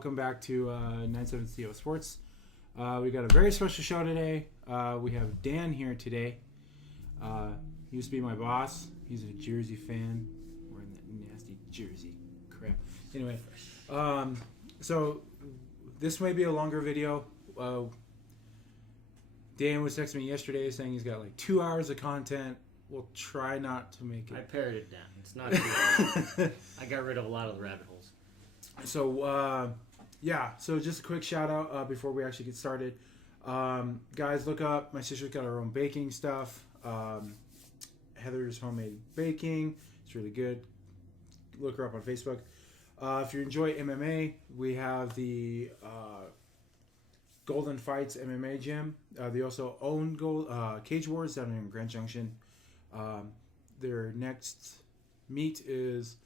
welcome back to 97CO Sports. We got a very special show today. We have Dan here today. He used to be my boss. He's a Jersey fan. Wearing that nasty Jersey crap. Anyway, so this may be a longer video. Dan was texting me yesterday saying he's got like 2 hours of content. We'll try not to make it. I pared it down. It's not 2 hours. I got rid of a lot of the rabbit holes. So, so just a quick shout out before we actually get started. Guys, look up. My sister's got her own baking stuff. Heather's Homemade Baking. It's really good. Look her up on Facebook. If you enjoy MMA, we have the Golden Fights MMA gym. They also own Cage Wars down in Grand Junction. Their next meet is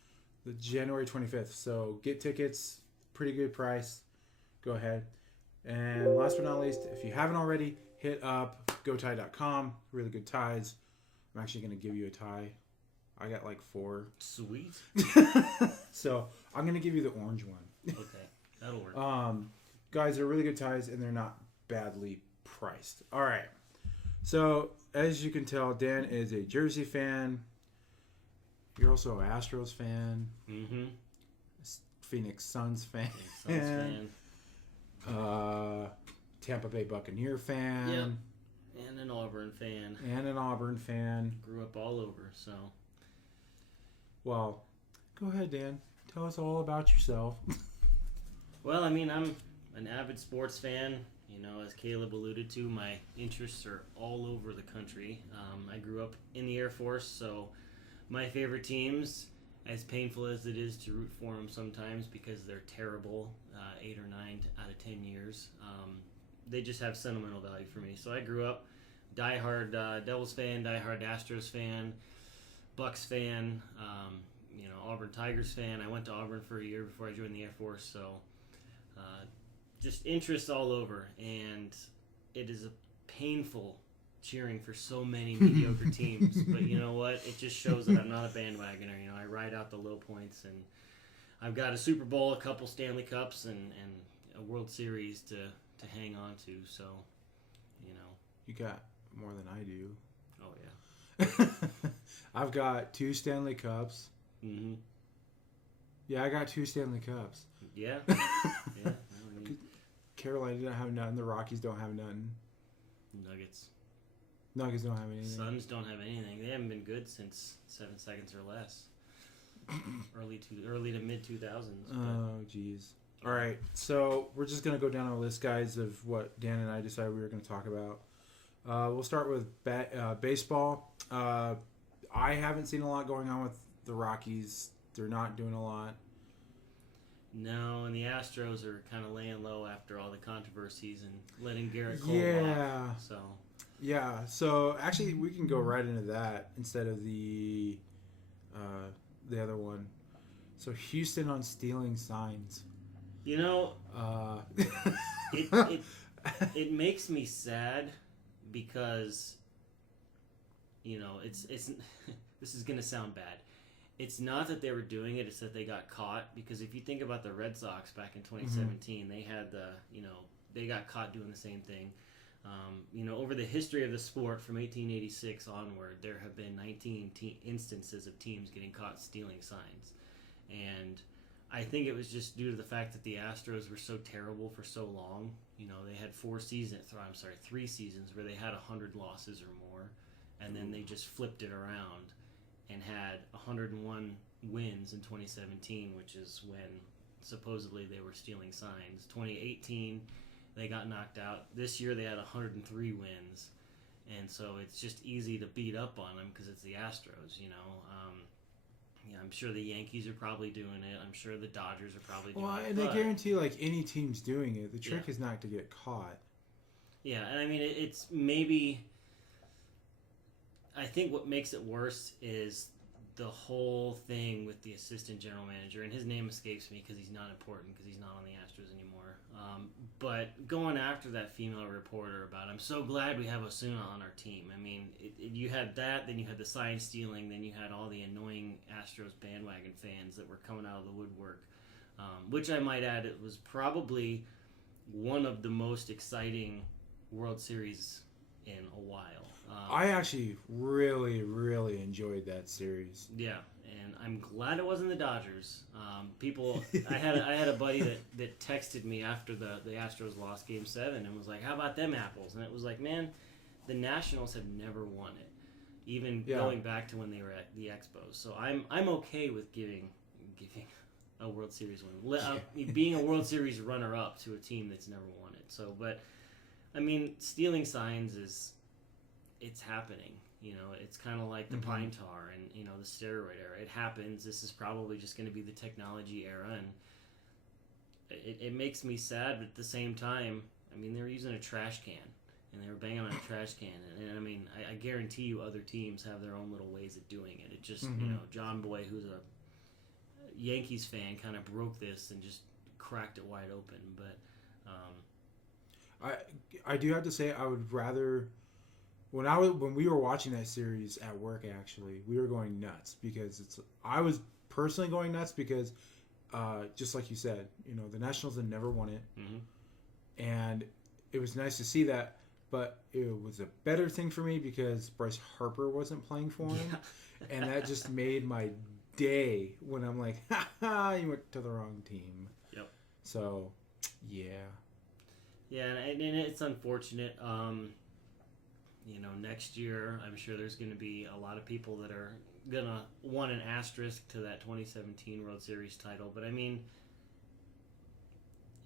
the January 25th. So get tickets. Pretty good price. Go ahead. And last but not least, if you haven't already, hit up gotie.com. Really good ties. I'm actually going to give you a tie. I got like 4. Sweet. So I'm going to give you the orange one. Okay. That'll work. Guys, they're really good ties and they're not badly priced. All right. So as you can tell, Dan is a Jersey fan. You're also an Astros fan. Mm-hmm. Phoenix Suns fan. Phoenix Suns fan. Tampa Bay Buccaneer fan. Yep. And an Auburn fan. Grew up all over, so. Well, go ahead, Dan. Tell us all about yourself. Well, I mean, I'm an avid sports fan. You know, as Caleb alluded to, my interests are all over the country. I grew up in the Air Force, so my favorite teams, as painful as it is to root for them sometimes because they're terrible 8 or 9 out of 10 years, they just have sentimental value for me. So I grew up diehard Devils fan, diehard Astros fan, Bucks fan, Auburn Tigers fan. I went to Auburn for a year before I joined the Air Force, so just interests all over. And it is a painful cheering for so many mediocre teams, but you know what? It just shows that I'm not a bandwagoner. You know, I ride out the low points, and I've got a Super Bowl, a couple Stanley Cups, and a World Series to hang on to. So, you know, you got more than I do. Oh yeah. I've got 2 Stanley Cups. Mm-hmm. Yeah, I got 2 Stanley Cups. Yeah. Yeah. I mean, Carolina don't have nothing. The Rockies don't have nothing. Nuggets don't have anything. Suns don't have anything. They haven't been good since 7 seconds or less. early to mid 2000s. Oh, jeez. All right, so we're just gonna go down a list, guys, of what Dan and I decided we were gonna talk about. We'll start with baseball. I haven't seen a lot going on with the Rockies. They're not doing a lot. No, and the Astros are kind of laying low after all the controversies and letting Garrett Cole walk. So actually we can go right into that instead of the other one. So Houston on stealing signs. You know, it makes me sad because, you know, it's this is going to sound bad. It's not that they were doing it, it's that they got caught. Because if you think about the Red Sox back in 2017, they had they got caught doing the same thing. Over the history of the sport from 1886 onward, there have been 19 instances of teams getting caught stealing signs. And I think it was just due to the fact that the Astros were so terrible for so long. You know, they had 3 seasons where they had 100 losses or more. And then they just flipped it around and had 101 wins in 2017, which is when supposedly they were stealing signs. 2018, they got knocked out. This year they had 103 wins. And so it's just easy to beat up on them because it's the Astros, you know. I'm sure the Yankees are probably doing it. I'm sure the Dodgers are probably doing it. Well, and they guarantee, like, any team's doing it. The trick is not to get caught. Yeah, and I mean, it's maybe... I think what makes it worse is the whole thing with the assistant general manager, and his name escapes me because he's not important because he's not on the Astros anymore. But going after that female reporter about, I'm so glad we have Osuna on our team. I mean, you had that, then you had the sign stealing, then you had all the annoying Astros bandwagon fans that were coming out of the woodwork Which I might add, it was probably one of the most exciting World Series in a while. I actually really, really enjoyed that series. Yeah, and I'm glad it wasn't the Dodgers. I had a buddy that texted me after the Astros lost Game 7 and was like, "How about them apples?" And it was like, man, the Nationals have never won it, even going back to when they were at the Expos. So I'm okay with giving a World Series win, being a World Series runner up to a team that's never won it. So, but I mean, stealing signs it's happening. It's kind of like the pine tar and, the steroid era. It happens. This is probably just going to be the technology era, and it makes me sad, but at the same time, I mean, they were using a trash can, and they were banging on a trash can, and I mean, I guarantee you other teams have their own little ways of doing it. It just, John Boy, who's a Yankees fan, kind of broke this and just cracked it wide open, but... I do have to say, I would rather... When we were watching that series at work, actually, we were going nuts because I was personally going nuts because, just like you said, the Nationals had never won it, and it was nice to see that. But it was a better thing for me because Bryce Harper wasn't playing for him, and that just made my day when I'm like, "Ha ha! You went to the wrong team." Yep. So, yeah. Yeah, and it's unfortunate. Next year, I'm sure there's going to be a lot of people that are going to want an asterisk to that 2017 World Series title. But, I mean,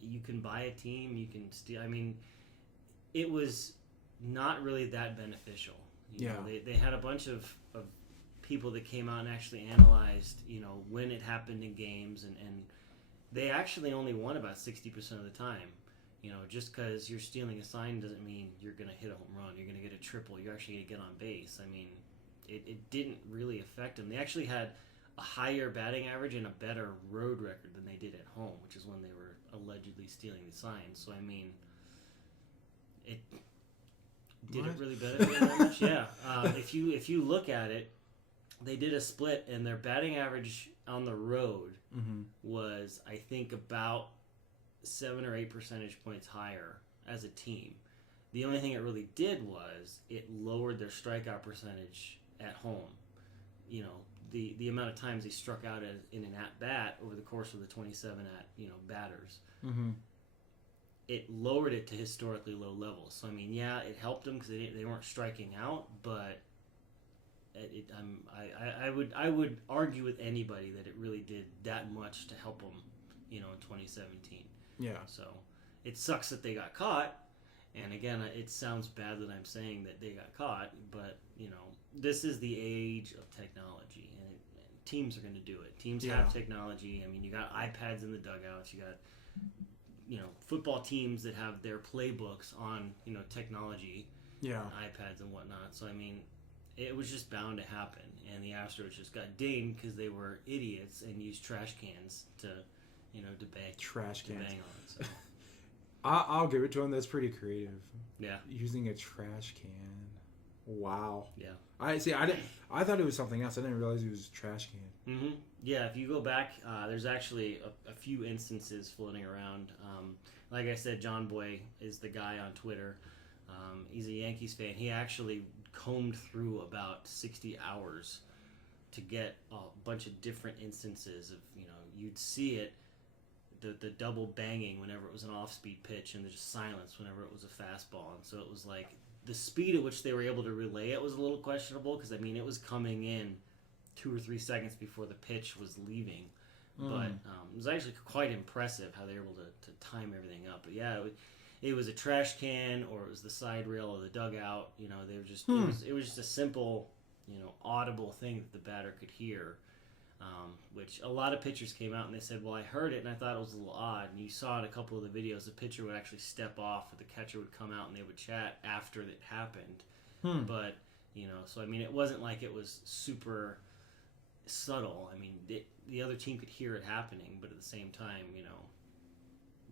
you can buy a team, you can steal. I mean, it was not really that beneficial. They had a bunch of people that came out and actually analyzed, when it happened in games, and they actually only won about 60% of the time. Just because you're stealing a sign doesn't mean you're going to hit a home run. You're going to get a triple. You're actually going to get on base. I mean, it didn't really affect them. They actually had a higher batting average and a better road record than they did at home, which is when they were allegedly stealing the signs. So, I mean, it really benefit them that much? Yeah. If you look at it, they did a split, and their batting average on the road was, I think, about 7 or 8 percentage points higher as a team. The only thing it really did was it lowered their strikeout percentage at home. The amount of times they struck out in an at-bat over the course of the 27 batters. It lowered it to historically low levels. So, I mean, yeah, it helped them because they weren't striking out, but I would argue with anybody that it really did that much to help them, in 2017. Yeah. So it sucks that they got caught, and again, it sounds bad that I'm saying that they got caught, but this is the age of technology, and teams are going to do it. Teams have technology. I mean, you got iPads in the dugouts. You got football teams that have their playbooks on technology, iPads and whatnot. So I mean, it was just bound to happen, and the Astros just got dinged because they were idiots and used trash cans to bang trash cans. To bang on. So. I'll give it to him. That's pretty creative. Yeah. Using a trash can. Wow. Yeah. I thought it was something else. I didn't realize it was a trash can. Mm-hmm. Yeah. If you go back, there's actually a few instances floating around. Like I said, John Boy is the guy on Twitter. He's a Yankees fan. He actually combed through about 60 hours to get a bunch of different instances of you'd see it. The double banging whenever it was an off-speed pitch, and the just silence whenever it was a fastball. And so it was like the speed at which they were able to relay it was a little questionable because, I mean, it was coming in 2 or 3 seconds before the pitch was leaving. But it was actually quite impressive how they were able to time everything up. But, yeah, it was a trash can or it was the side rail of the dugout. They were just it was just a simple, audible thing that the batter could hear. Which a lot of pitchers came out and they said, well, I heard it and I thought it was a little odd. And you saw in a couple of the videos, the pitcher would actually step off or the catcher would come out and they would chat after it happened. But, so I mean, it wasn't like it was super subtle. I mean, the other team could hear it happening, but at the same time,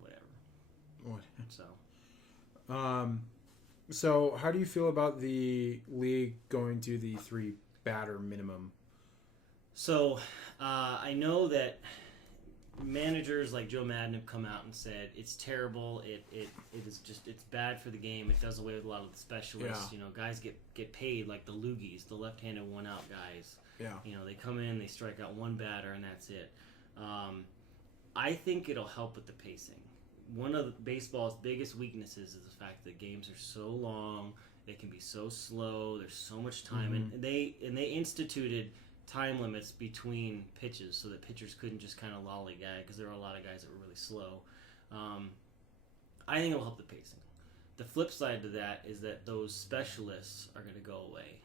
whatever. So how do you feel about the league going to the 3 batter minimum? So, I know that managers like Joe Madden have come out and said it's terrible. It is just it's bad for the game. It does away with a lot of the specialists. Yeah. Guys get paid like the loogies, the left-handed one-out guys. Yeah. They come in, they strike out one batter, and that's it. I think it'll help with the pacing. One of baseball's biggest weaknesses is the fact that games are so long. They can be so slow. There's so much time, and they instituted time limits between pitches so that pitchers couldn't just kind of lollygag because there were a lot of guys that were really slow. I think it'll help the pacing. The flip side to that is that those specialists are going to go away.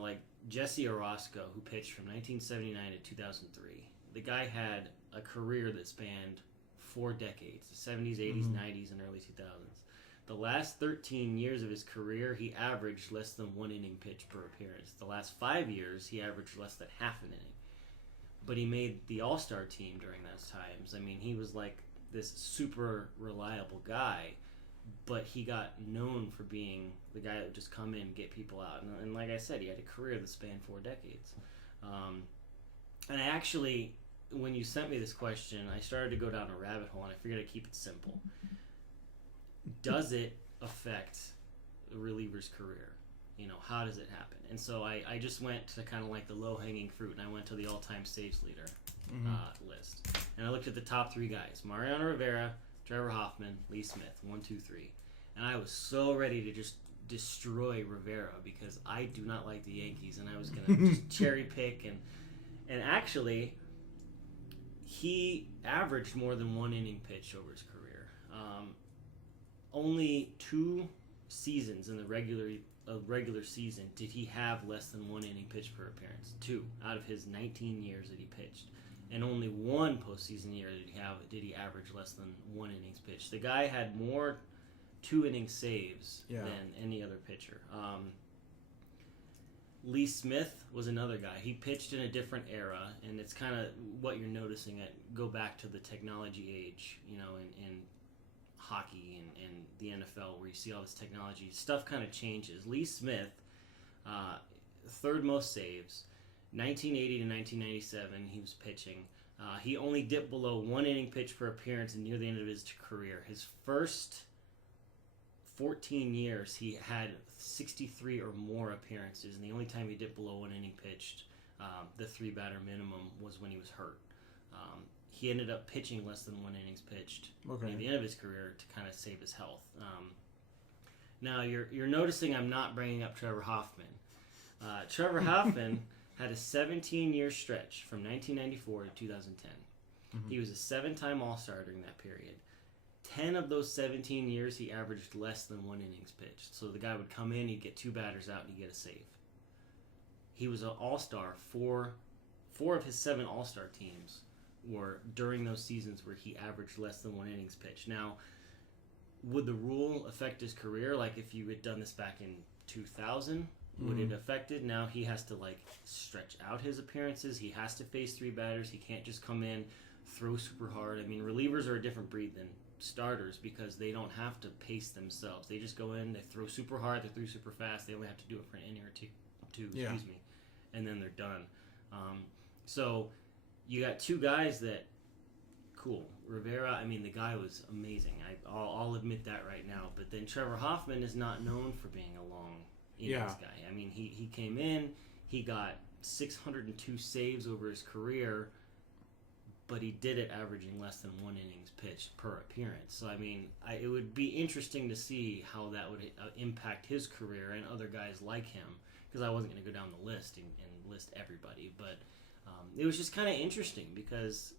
Like Jesse Orozco, who pitched from 1979 to 2003. The guy had a career that spanned 4 decades, the 70s, 80s, 90s, and early 2000s. The last 13 years of his career, he averaged less than 1 inning pitch per appearance. The last 5 years, he averaged less than half an inning. But he made the All-Star team during those times. I mean, he was like this super reliable guy, but he got known for being the guy that would just come in and get people out. And like I said, he had a career that spanned 4 decades. And I actually, when you sent me this question, I started to go down a rabbit hole, and I figured I'd keep it simple. Does it affect the reliever's career? How does it happen? And so I just went to kind of like the low-hanging fruit, and I went to the all-time saves leader list. And I looked at the top 3 guys: Mariano Rivera, Trevor Hoffman, Lee Smith, 1, 2, 3. And I was so ready to just destroy Rivera because I do not like the Yankees, and I was going to just cherry pick. And actually, he averaged more than 1 inning pitch over his career. Only 2 seasons in the regular season did he have less than 1 inning pitch per appearance. 2 out of his 19 years that he pitched. And only 1 postseason year did he average less than 1 innings pitched. The guy had more 2-inning saves than any other pitcher. Lee Smith was another guy. He pitched in a different era, and it's kind of what you're noticing. Go back to the technology age, in hockey and the NFL, where you see all this technology. Stuff kind of changes. Lee Smith, 3rd most saves, 1980 to 1997, he was pitching. He only dipped below 1 inning pitch per appearance near the end of his career. His first 14 years, he had 63 or more appearances, and the only time he dipped below 1 inning pitched, the 3-batter minimum, was when he was hurt. He ended up pitching less than 1 innings pitched near the end of his career to kind of save his health. Now, you're noticing I'm not bringing up Trevor Hoffman. Trevor Hoffman had a 17-year stretch from 1994 to 2010. He was a 7-time All-Star during that period. 10 of those 17 years, he averaged less than 1 innings pitched. So the guy would come in, he'd get 2 batters out, and he'd get a save. He was an All-Star. 4 of his 7 All-Star teams were during those seasons where he averaged less than 1 innings pitched. Now, would the rule affect his career? Like if you had done this back in 2000, would it affect it? Now he has to stretch out his appearances. He has to face 3 batters. He can't just come in, throw super hard. I mean, relievers are a different breed than starters because they don't have to pace themselves. They just go in, they throw super hard, they throw super fast. They only have to do it for an inning or two, and then they're done. So you got 2 guys that, cool. Rivera, I mean, the guy was amazing. I'll admit that right now. But then Trevor Hoffman is not known for being a long innings guy. I mean, he came in, he got 602 saves over his career, but he did it averaging less than 1 innings pitched per appearance. So, I mean, it would be interesting to see how that would impact his career and other guys like him, because I wasn't going to go down the list and list everybody. But it was just kind of interesting because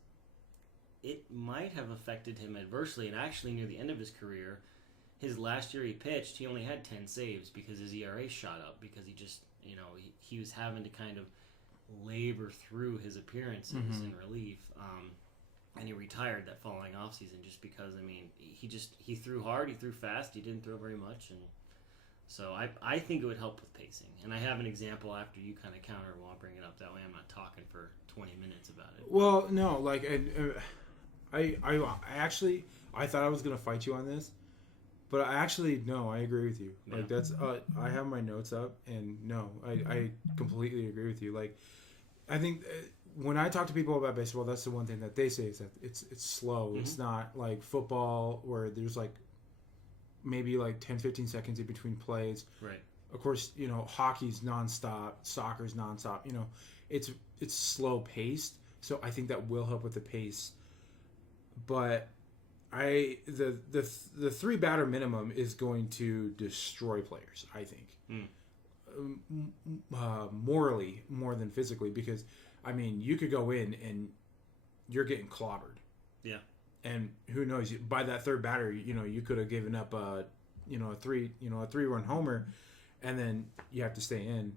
it might have affected him adversely. And actually, near the end of his career, his last year he pitched, he only had 10 saves because his ERA shot up because he just, he was having to kind of labor through his appearances in relief. And he retired that following offseason just because, I mean, he threw hard, he threw fast, he didn't throw very much. And so I think it would help with pacing. And I have an example after you kind of counter, well, I'll bring it up. That way I'm not talking for 20 minutes about it. Well, no, I thought I was going to fight you on this. But I agree with you. Yeah. Like that's, I have my notes up, and no, I completely agree with you. Like, I think when I talk to people about baseball, that's the one thing that they say is that it's slow. Mm-hmm. It's not like football where there's like maybe like 10, 15 seconds in between plays. Right. Of course, hockey's nonstop, soccer's nonstop. It's slow paced, so I think that will help with the pace. But the 3 batter minimum is going to destroy players, I think. Morally more than physically, because I mean you could go in and you're getting clobbered. Yeah. And who knows? By that 3rd batter, you could have given up a 3-run homer, and then you have to stay in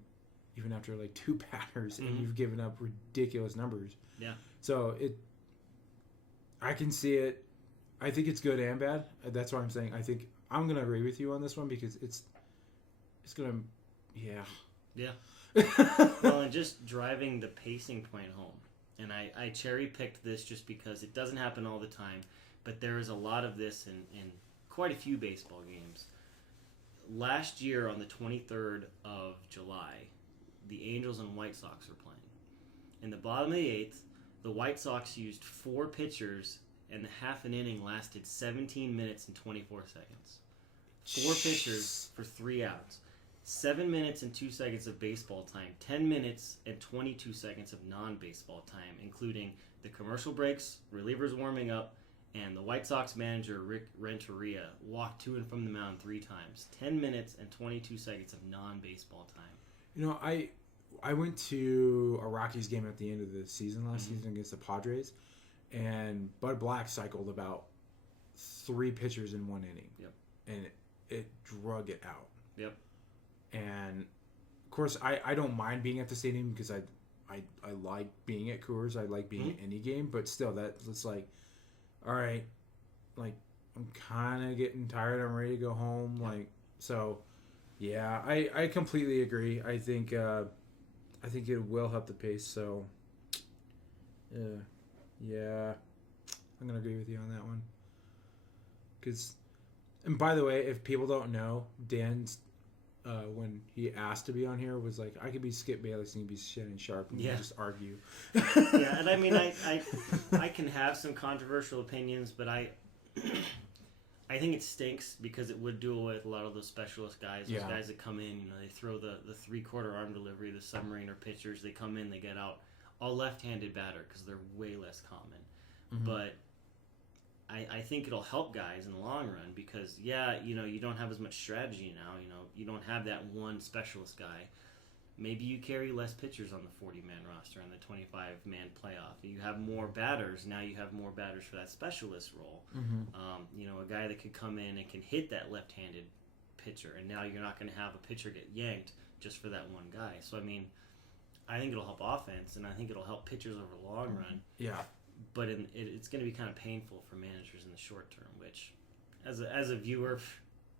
even after like 2 batters, and you've given up ridiculous numbers. Yeah. So I can see it. I think it's good and bad. That's why I'm saying I think I'm gonna agree with you on this one because it's gonna, yeah. Well, and just driving the pacing point home, and I cherry picked this just because it doesn't happen all the time, but there is a lot of this in quite a few baseball games. Last year on the 23rd of July, the Angels and White Sox were playing. In the bottom of the 8th, the White Sox used 4 pitchers, and the half an inning lasted 17 minutes and 24 seconds. 4 pitchers for 3 outs. 7 minutes and 2 seconds of baseball time. 10 minutes and 22 seconds of non-baseball time, including the commercial breaks, relievers warming up, and the White Sox manager, Rick Renteria, walked to and from the mound 3 times. 10 minutes and 22 seconds of non-baseball time. I went to a Rockies game at the end of the season last season against the Padres, and Bud Black cycled about 3 pitchers in 1 inning. Yep. And it drug it out. Yep. And of course, I don't mind being at the stadium because I like being at Coors. I like being at any game, but still, that's like, all right, like I'm kind of getting tired. I'm ready to go home. Yep. Like, so, yeah, I completely agree. I think it will help the pace. So, yeah, I'm gonna agree with you on that one. And by the way, if people don't know, Dan's when he asked to be on here was like, I could be Skip Bayless and he'd be Shannon Sharp and we'd just argue. Yeah, and I mean, I can have some controversial opinions, but I think it stinks because it would do away with a lot of those specialist guys. Those guys that come in, they throw the 3/4 arm delivery, the submariner pitchers. They come in, they get out. All left-handed batter because they're way less common. Mm-hmm. But I think it'll help guys in the long run because, you don't have as much strategy now. You don't have that one specialist guy. Maybe you carry less pitchers on the 40-man roster on the 25-man playoff. You have more batters. Now you have more batters for that specialist role. Mm-hmm. A guy that could come in and can hit that left-handed pitcher, and now you're not going to have a pitcher get yanked just for that one guy. So, I mean, I think it'll help offense, and I think it'll help pitchers over the long run. Yeah. But it's going to be kind of painful for managers in the short term, which, as a viewer,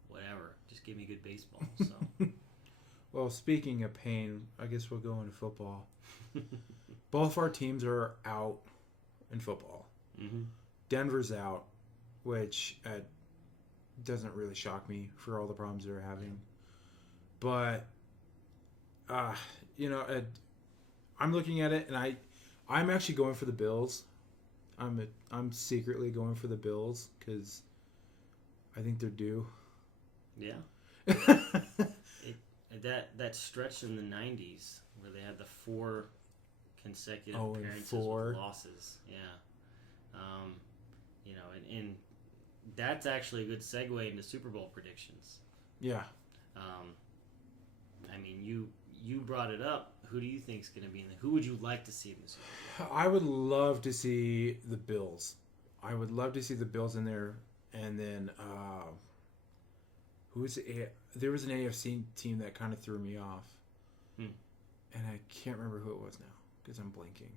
whatever. Just give me good baseball. So. Well, speaking of pain, I guess we'll go into football. Both our teams are out in football. Mm-hmm. Denver's out, which doesn't really shock me for all the problems they're having. But, I'm looking at it, and I'm actually going for the Bills. I'm secretly going for the Bills because I think they're due. Yeah. That stretch in the 90s where they had the 4 consecutive appearances with losses. Yeah. And that's actually a good segue into Super Bowl predictions. Yeah. I mean, you brought it up. Who do you think is going to be in who would you like to see in the Super Bowl? I would love to see the Bills. I would love to see the Bills in there. And then, there was an AFC team that kind of threw me off. And I can't remember who it was now because I'm blanking.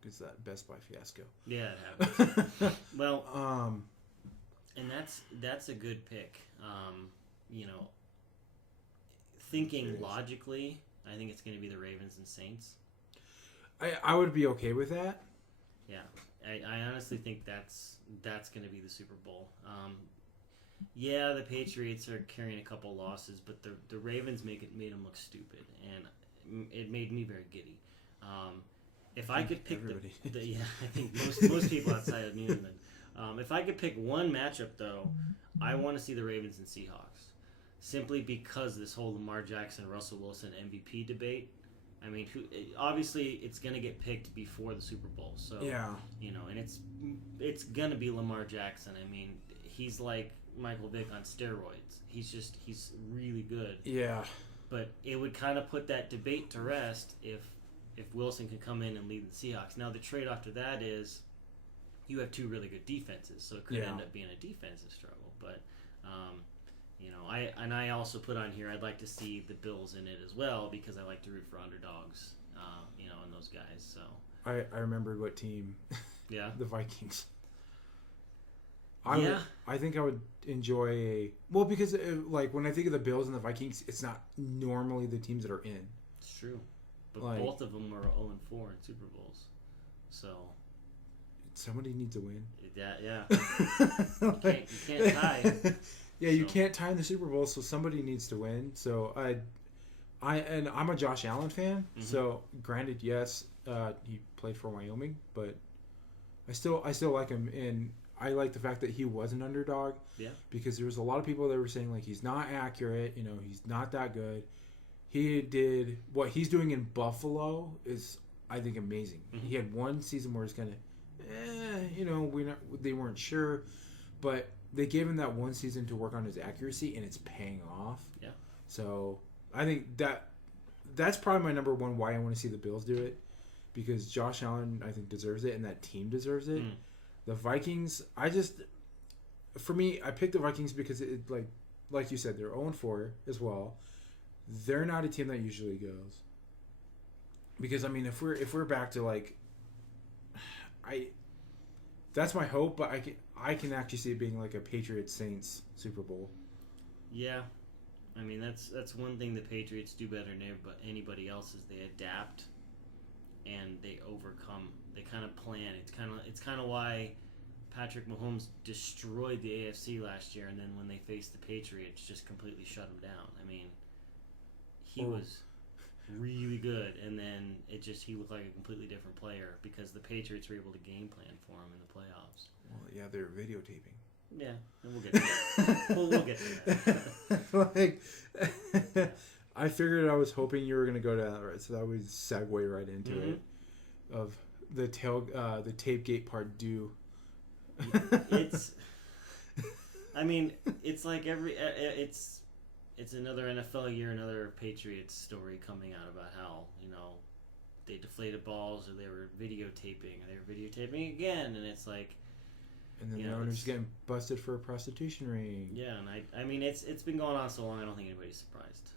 Because that Best Buy fiasco. Yeah, it happens. Well, and that's a good pick. Thinking logically, I think it's going to be the Ravens and Saints. I would be okay with that. Yeah, I honestly think that's going to be the Super Bowl. The Patriots are carrying a couple losses, but the Ravens made them look stupid, and it made me very giddy. If I could pick everybody. yeah, I think most people outside of New England. If I could pick one matchup, though, I want to see the Ravens and Seahawks, simply because this whole Lamar Jackson, Russell Wilson MVP debate. I mean, obviously it's going to get picked before the Super Bowl, so Yeah. you know, and it's going to be Lamar Jackson. I mean, he's like Michael Vick on steroids. He's really good. Yeah. But it would kind of put that debate to rest if Wilson could come in and lead the Seahawks. Now the trade-off to that is you have two really good defenses, so it could end up being a defensive struggle. But you know, I also put on here I'd like to see the Bills in it as well because I like to root for underdogs. You know, and those guys. So I remembered what team. Yeah. The Vikings. Yeah. I think I would enjoy because like when I think of the Bills and the Vikings, it's not normally the teams that are in. It's true. But Like- both of them were 0-4 in Super Bowls. So Somebody needs to win. yeah. You can't tie. Yeah, you So- can't tie in the Super Bowl, so somebody needs to win. So I'm a Josh Allen fan. Mhm. So granted, yes, he played for Wyoming, but I still like him, and I like the fact that he was an underdog. Yeah. Because there was a lot of people that were saying like he's not accurate. You know, he's not that good. He did what he's doing in Buffalo is, I think, amazing. Mhm. He had one season where it's kind of, you know, they weren't sure, but they gave him that one season to work on his accuracy, and it's paying off. Yeah. So I think that's probably my number one why I want to see the Bills do it, because Josh Allen I think deserves it, and that team deserves it. Mm. The Vikings, for me, I picked the Vikings because it like you said, they're 0-4 as well. They're not a team that usually goes. Because I mean, if we're back to like, that's my hope, but I can actually see it being like a Patriots Saints Super Bowl. Yeah. I mean, that's one thing the Patriots do better than anybody else is they adapt and they overcome. They kind of plan. It's kind of why Patrick Mahomes destroyed the AFC last year, and then when they faced the Patriots, just completely shut them down. I mean, he was really good, and then he looked like a completely different player because the Patriots were able to game plan for him in the playoffs. Well, yeah, they're videotaping. Yeah, and we'll get to that. we'll get to that. Like, I figured I was hoping you were going to go to that, right? So that would segue right into Mhm. it of the tape gate part due. I mean, it's like it's another NFL year, another Patriots story coming out about how, you know, they deflated balls or they were videotaping or they were videotaping again, and it's like, And then you the know, owner's getting busted for a prostitution ring. yeah, and I mean it's been going on so long, I don't think anybody's surprised.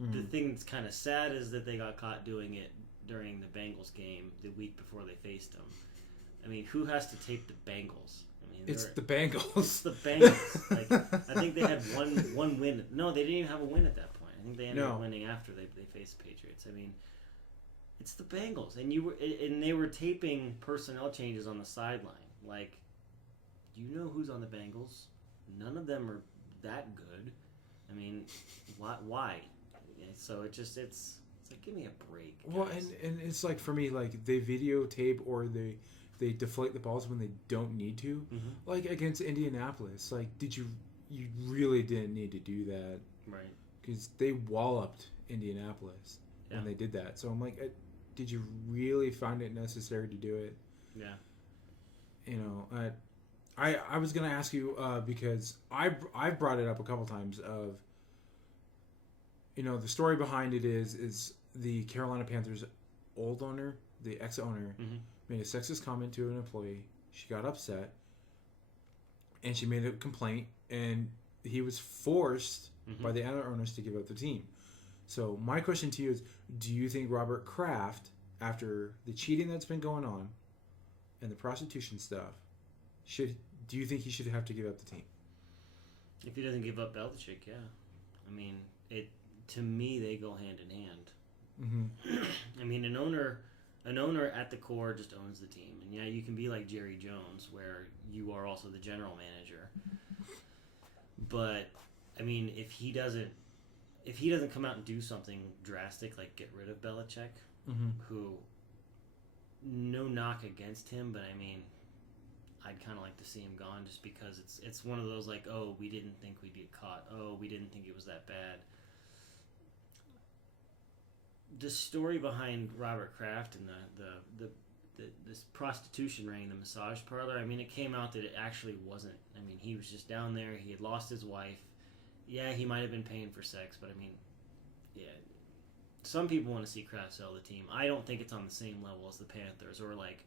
The thing that's kind of sad is that they got caught doing it during the Bengals game the week before they faced them. I mean, who has to tape the Bengals? I mean, It's the Bengals. It's the Bengals. Like, I think they had one win. No, they didn't even have a win at that point. I think they ended up winning after they faced the Patriots. I mean, it's the Bengals, and they were taping personnel changes on the sideline. Like, do you know who's on the Bengals? None of them are that good. I mean, why? So it's like, give me a break, guys. Well, and it's like, for me, like, they videotape or they deflate the balls when they don't need to. Mhm. Like against Indianapolis. Like, you really didn't need to do that. Right. Because they walloped Indianapolis when they did that. So I'm like, did you really find it necessary to do it? Yeah. You know, I was gonna ask you because I've brought it up a couple times of, you know, the story behind it is the Carolina Panthers old owner, the ex-owner, made a sexist comment to an employee. She got upset, and she made a complaint, and he was forced by the other owners to give up the team. So my question to you is, do you think Robert Kraft, after the cheating that's been going on and the prostitution stuff, do you think he should have to give up the team? If he doesn't give up Belichick, yeah. I mean, to me, they go hand in hand. Mm-hmm. I mean, an owner at the core just owns the team, and yeah, you can be like Jerry Jones, where you are also the general manager. But I mean, if he doesn't come out and do something drastic, like get rid of Belichick, who no knock against him, but I mean, I'd kind of like to see him gone just because it's one of those like, oh, we didn't think we'd get caught. Oh, we didn't think it was that bad. The story behind Robert Kraft and this prostitution ring, the massage parlor, I mean, it came out that it actually wasn't. I mean, he was just down there. He had lost his wife. Yeah, he might have been paying for sex, but I mean, yeah. Some people want to see Kraft sell the team. I don't think it's on the same level as the Panthers or like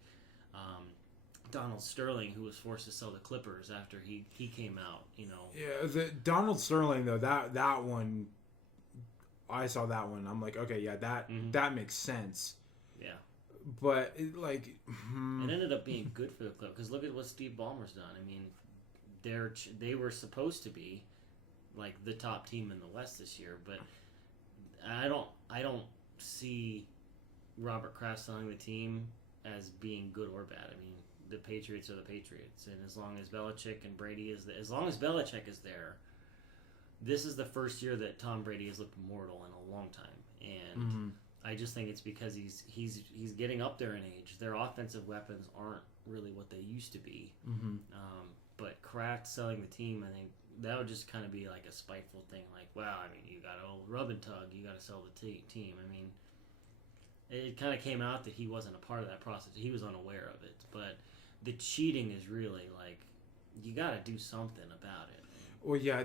Donald Sterling, who was forced to sell the Clippers after he came out, you know. Yeah, the Donald Sterling, though, that one, I saw that one. I'm like, okay, yeah, that makes sense. Yeah. But, it ended up being good for the club because look at what Steve Ballmer's done. I mean, they were supposed to be like the top team in the West this year, but I don't see Robert Kraft selling the team as being good or bad. I mean, the Patriots are the Patriots, and as long as Belichick and Brady as long as Belichick is there, this is the first year that Tom Brady has looked mortal in a long time, and I just think it's because he's getting up there in age. Their offensive weapons aren't really what they used to be. But Kraft selling the team, I think that would just kind of be like a spiteful thing. Like, wow, I mean, you got to rub and tug. You got to sell the team. I mean, it kind of came out that he wasn't a part of that process. He was unaware of it. But the cheating is really like, you got to do something about it. Well, yeah,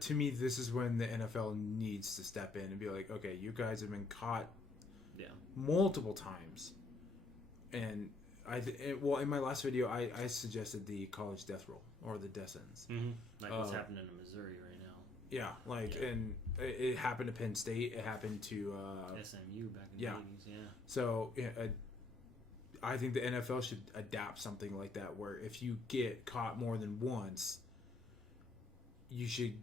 to me, this is when the NFL needs to step in and be like, okay, you guys have been caught multiple times. And in my last video, I suggested the college death roll or the death sentence. Like what's happening in Missouri right now. Yeah, and it happened to Penn State. It happened to SMU back in the 80s, So I think the NFL should adapt something like that where if you get caught more than once, you should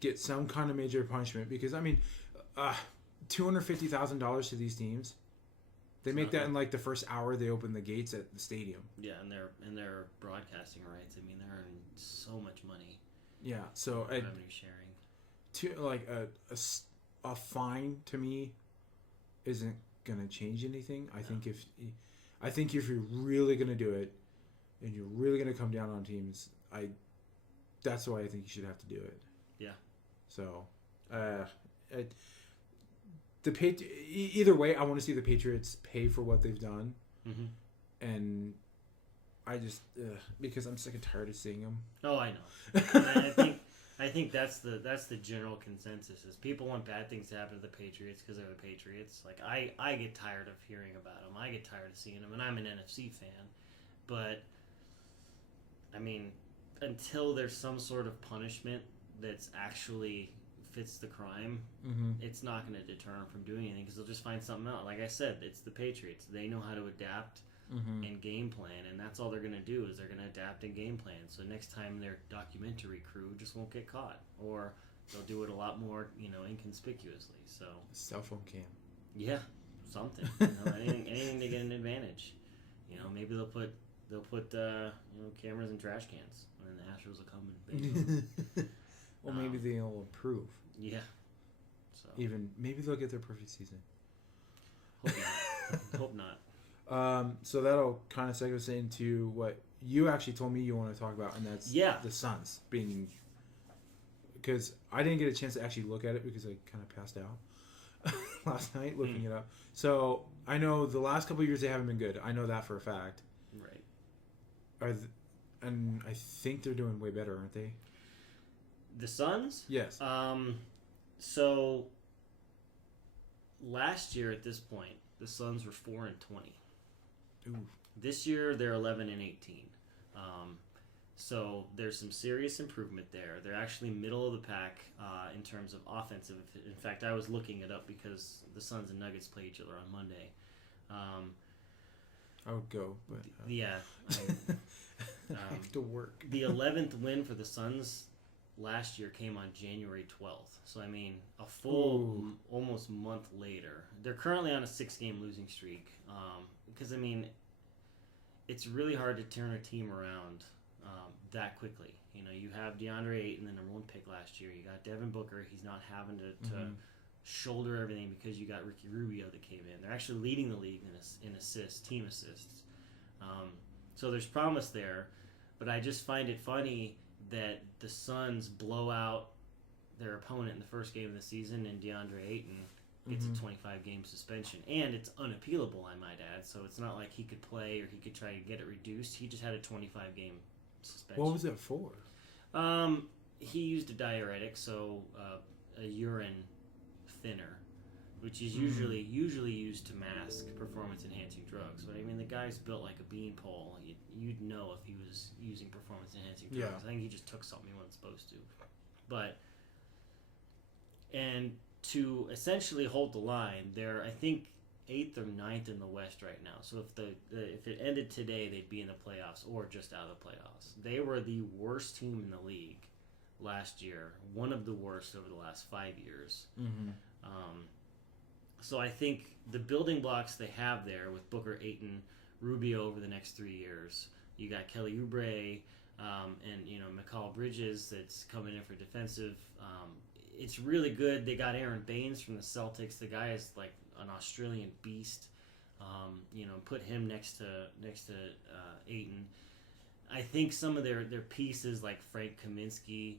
get some kind of major punishment because, I mean, $250,000 to these teams. They make that in like the first hour they open the gates at the stadium. Yeah, and their broadcasting rights. I mean, they're earning so much money. Yeah, so revenue sharing. A fine to me isn't gonna change anything. I think if you're really gonna do it, and you're really gonna come down on teams, that's why I think you should have to do it. Yeah. So, either way, I want to see the Patriots pay for what they've done, and I just because I'm sick and tired of seeing them. Oh, I know. I think that's the general consensus is people want bad things to happen to the Patriots because they're the Patriots. Like I get tired of hearing about them. I get tired of seeing them, and I'm an NFC fan, but I mean, until there's some sort of punishment that's actually fits the crime, it's not going to deter them from doing anything because they'll just find something out. Like I said, it's the Patriots. They know how to adapt and game plan, and that's all they're going to do is they're going to adapt and game plan. So next time their documentary crew just won't get caught, or they'll do it a lot more, inconspicuously. So cell phone cam. Yeah, something. Anything to get an advantage. Maybe they'll put cameras in trash cans, and then the Astros will come and bang. Well, maybe they'll improve. Yeah. So maybe they'll get their perfect season. Hope not. So that'll kind of segue us into what you actually told me you want to talk about, and that's the Suns being. Because I didn't get a chance to actually look at it because I kind of passed out last night looking it up. So I know the last couple of years they haven't been good. I know that for a fact. Right. And I think they're doing way better, aren't they? The Suns? Yes. So last year at this point, the Suns were 4-20. Ooh. This year they're 11-18. So there's some serious improvement there. They're actually middle of the pack in terms of offensive. In fact, I was looking it up because the Suns and Nuggets play each other on Monday. I would go, but I have to work. The 11th win for the Suns last year came on January 12th. So, I mean, a full almost month later. They're currently on a 6-game losing streak. Because, I mean, it's really hard to turn a team around that quickly. You have DeAndre Ayton, the number 1 pick last year. You got Devin Booker. He's not having to shoulder everything because you got Ricky Rubio that came in. They're actually leading the league in assists, team assists. So there's promise there, but I just find it funny that the Suns blow out their opponent in the first game of the season, and DeAndre Ayton gets a 25-game suspension, and it's unappealable, I might add. So it's not like he could play or he could try to get it reduced. He just had a 25-game suspension. What was it for? He used a diuretic, so a urine thinner, which is usually used to mask performance-enhancing drugs. But I mean, the guy's built like a beanpole. You'd know if he was using performance-enhancing drugs. Yeah. I think he just took something he wasn't supposed to. And to essentially hold the line, they're, I think, 8th or 9th in the West right now. So if it ended today, they'd be in the playoffs or just out of the playoffs. They were the worst team in the league last year, one of the worst over the last 5 years. So I think the building blocks they have there with Booker, Ayton, Rubio over the next 3 years. You got Kelly Oubre and Mikal Bridges that's coming in for defensive. It's really good. They got Aaron Baines from the Celtics. The guy is like an Australian beast. Put him next to Ayton. I think some of their pieces like Frank Kaminsky,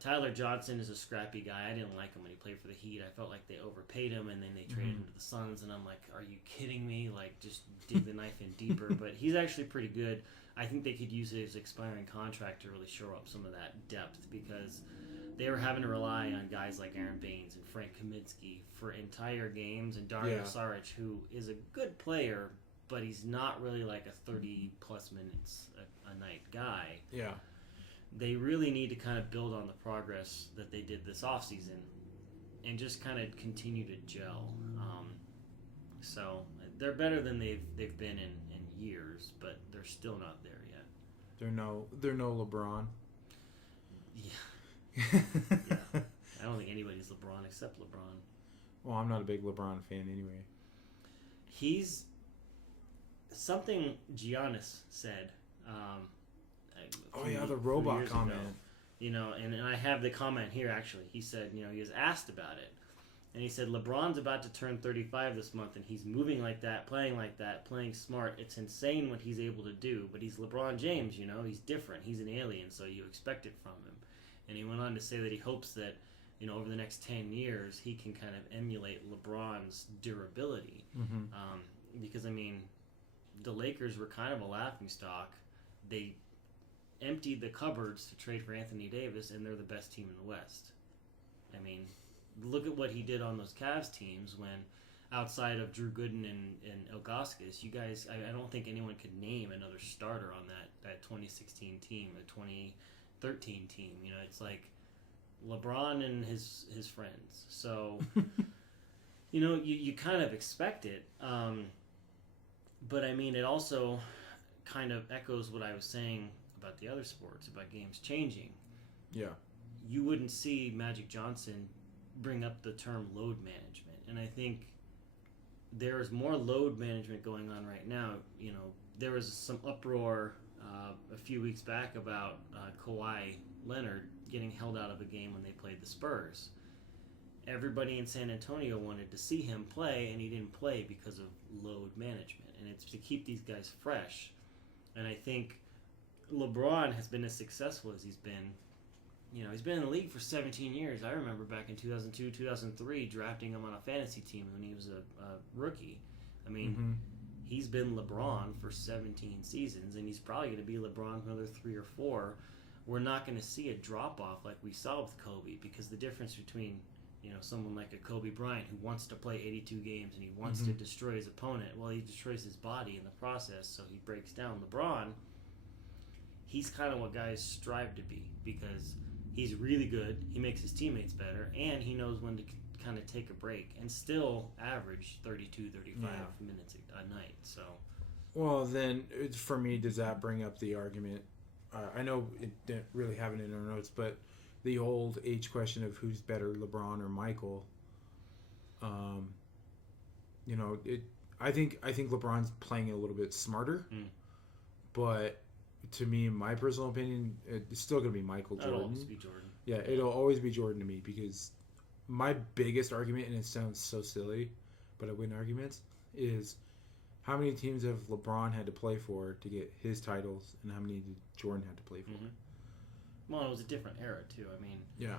Tyler Johnson is a scrappy guy. I didn't like him when he played for the Heat. I felt like they overpaid him, and then they traded him to the Suns, and I'm like, are you kidding me? Like, just dig the knife in deeper. But he's actually pretty good. I think they could use his expiring contract to really shore up some of that depth because they were having to rely on guys like Aaron Baines and Frank Kaminsky for entire games, and Dario Saric, who is a good player, but he's not really like a 30-plus minutes a night guy. Yeah. They really need to kind of build on the progress that they did this offseason and just kind of continue to gel. So they're better than they've been in years, but they're still not there yet. They're no LeBron. Yeah. I don't think anybody's LeBron except LeBron. Well, I'm not a big LeBron fan anyway. He's something Giannis said. The robot comment. Ago, and I have the comment here actually. He said, he was asked about it. And he said, LeBron's about to turn 35 this month, and he's moving like that, playing smart. It's insane what he's able to do, but he's LeBron James, he's different. He's an alien, so you expect it from him. And he went on to say that he hopes that, over the next 10 years, he can kind of emulate LeBron's durability. Because, the Lakers were kind of a laughingstock. They emptied the cupboards to trade for Anthony Davis, and they're the best team in the West. Look at what he did on those Cavs teams when, outside of Drew Gooden and Ilgauskas, you guys, I don't think anyone could name another starter on that 2016 team, the 2013 team. It's like LeBron and his friends. So, you kind of expect it. But, it also kind of echoes what I was saying about the other sports, about games changing. Yeah. You wouldn't see Magic Johnson bring up the term load management. And I think there's more load management going on right now. There was some uproar a few weeks back about Kawhi Leonard getting held out of a game when they played the Spurs. Everybody in San Antonio wanted to see him play, and he didn't play because of load management. And it's to keep these guys fresh. And I think LeBron has been as successful as he's been. He's been in the league for 17 years. I remember back in 2002, 2003, drafting him on a fantasy team when he was a rookie. He's been LeBron for 17 seasons, and he's probably going to be LeBron for another 3 or 4. We're not going to see a drop-off like we saw with Kobe, because the difference between someone like a Kobe Bryant who wants to play 82 games and he wants to destroy his opponent, well, he destroys his body in the process, so he breaks down. LeBron, he's kind of what guys strive to be, because he's really good, he makes his teammates better, and he knows when to kind of take a break and still average 32, 35 minutes a night. So, well, then, for me, does that bring up the argument? I know it didn't really have it in our notes, but the old age question of who's better, LeBron or Michael. I think LeBron's playing a little bit smarter, but to me, in my personal opinion, it's still going to be Michael Jordan. It'll always be Jordan. Yeah, it'll always be Jordan to me, because my biggest argument, and it sounds so silly, but I win arguments, is how many teams have LeBron had to play for to get his titles, and how many did Jordan had to play for? Mm-hmm. Well, it was a different era too. I mean, yeah,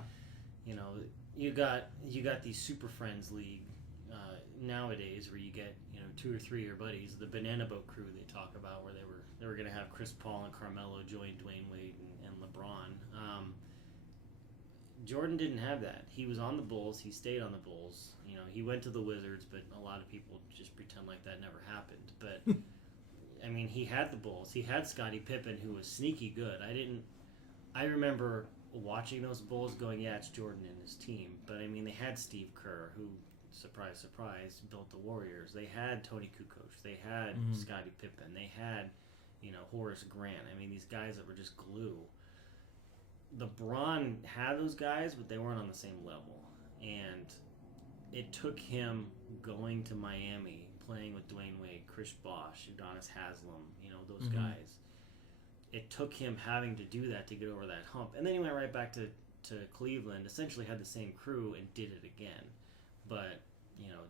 you know, you got these Super Friends League nowadays where you get 2 or 3 of your buddies, the Banana Boat crew they talk about, where they were going to have Chris Paul and Carmelo join Dwayne Wade and LeBron. Jordan didn't have that. He was on the Bulls. He stayed on the Bulls. He went to the Wizards, but a lot of people just pretend like that never happened. But I mean, he had the Bulls. He had Scottie Pippen, who was sneaky good. I remember watching those Bulls going, yeah, it's Jordan and his team. But I mean, they had Steve Kerr, who, surprise, surprise, built the Warriors. They had Tony Kukoc. They had Scottie Pippen. They had, Horace Grant. I mean, these guys that were just glue. LeBron had those guys, but they weren't on the same level. And it took him going to Miami, playing with Dwayne Wade, Chris Bosh, Udonis Haslem, those guys. It took him having to do that to get over that hump. And then he went right back to Cleveland, essentially had the same crew and did it again. But,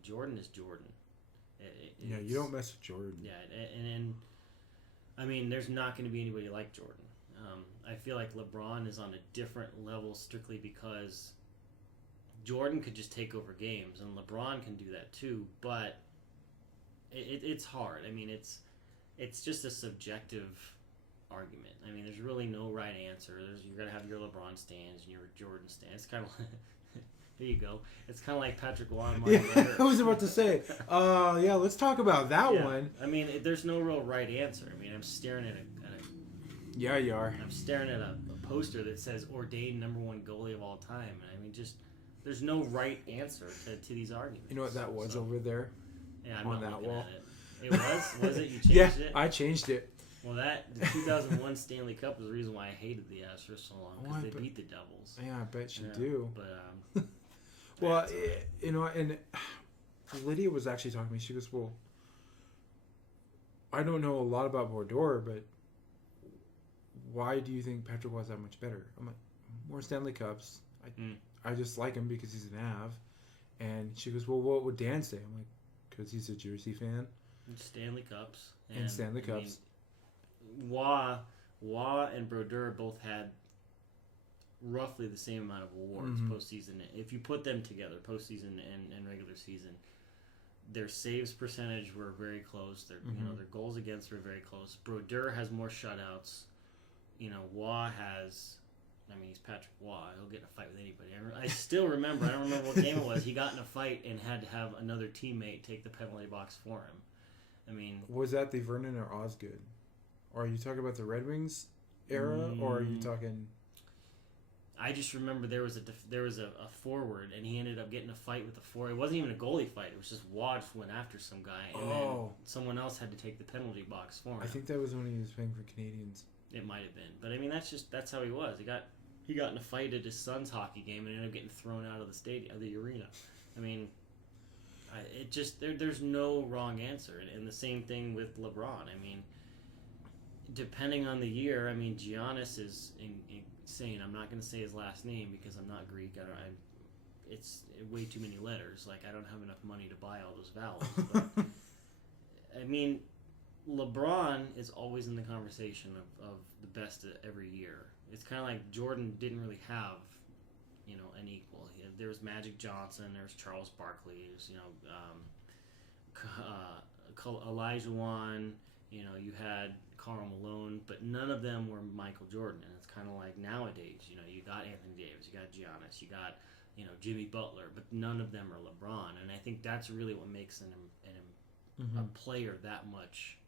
Jordan is Jordan. You don't mess with Jordan. Yeah, and I mean, there's not going to be anybody like Jordan. I feel like LeBron is on a different level strictly because Jordan could just take over games, and LeBron can do that too, but it's hard. I mean, it's just a subjective argument. I mean, there's really no right answer. You're going to have your LeBron stands and your Jordan stands. It's kind of like, there you go. It's kind of like Patrick Waugh and Mark Miller. I was about to say, yeah, let's talk about that one. I mean, there's no real right answer. I mean, I'm staring at yeah, you are. I'm staring at a poster that says ordained #1 goalie of all time. And I mean, just there's no right answer to these arguments. You know what that was over there? Yeah, I'm on not that looking wall. at it. It was it? You changed it? Yeah, I changed it. Well, the 2001 Stanley Cup was the reason why I hated the Astros so long, because they beat the Devils. Yeah, I bet you do. But well, and Lydia was actually talking to me. She goes, "Well, I don't know a lot about Bordeaux, but why do you think Patrick was that much better?" I'm like, "More Stanley Cups. I just like him because he's an Av." And she goes, "Well, what would Dan say?" I'm like, "Because he's a Jersey fan." Stanley Cups. And Stanley Cups. Waugh and Brodeur both had roughly the same amount of awards postseason. If you put them together, postseason and regular season, their saves percentage were very close. Their their goals against were very close. Brodeur has more shutouts. Waugh has. I mean, he's Patrick Waugh. He'll get in a fight with anybody. I still remember. I don't remember what game it was. He got in a fight and had to have another teammate take the penalty box for him. I mean, was that the Vernon or Osgood? Or are you talking about the Red Wings era, or are you talking? I just remember there was a forward, and he ended up getting a fight with the forward. It wasn't even a goalie fight. It was just Waugh just went after some guy, and then someone else had to take the penalty box for him. I think that was when he was playing for Canadians. It might have been, but I mean that's how he was. He got in a fight at his son's hockey game and ended up getting thrown out of the stadium, of the arena. I mean, there's no wrong answer, and the same thing with LeBron. I mean, depending on the year, I mean, Giannis is insane. I'm not going to say his last name because I'm not Greek. It's way too many letters. Like, I don't have enough money to buy all those vowels. But, I mean, LeBron is always in the conversation of the best every year. It's kind of like Jordan didn't really have, an equal. There was Magic Johnson, there was Charles Barkley, Elijah Wan, you had Karl Malone, but none of them were Michael Jordan. And it's kind of like nowadays, you got Anthony Davis, you got Giannis, you got, Jimmy Butler, but none of them are LeBron. And I think that's really what makes a player that much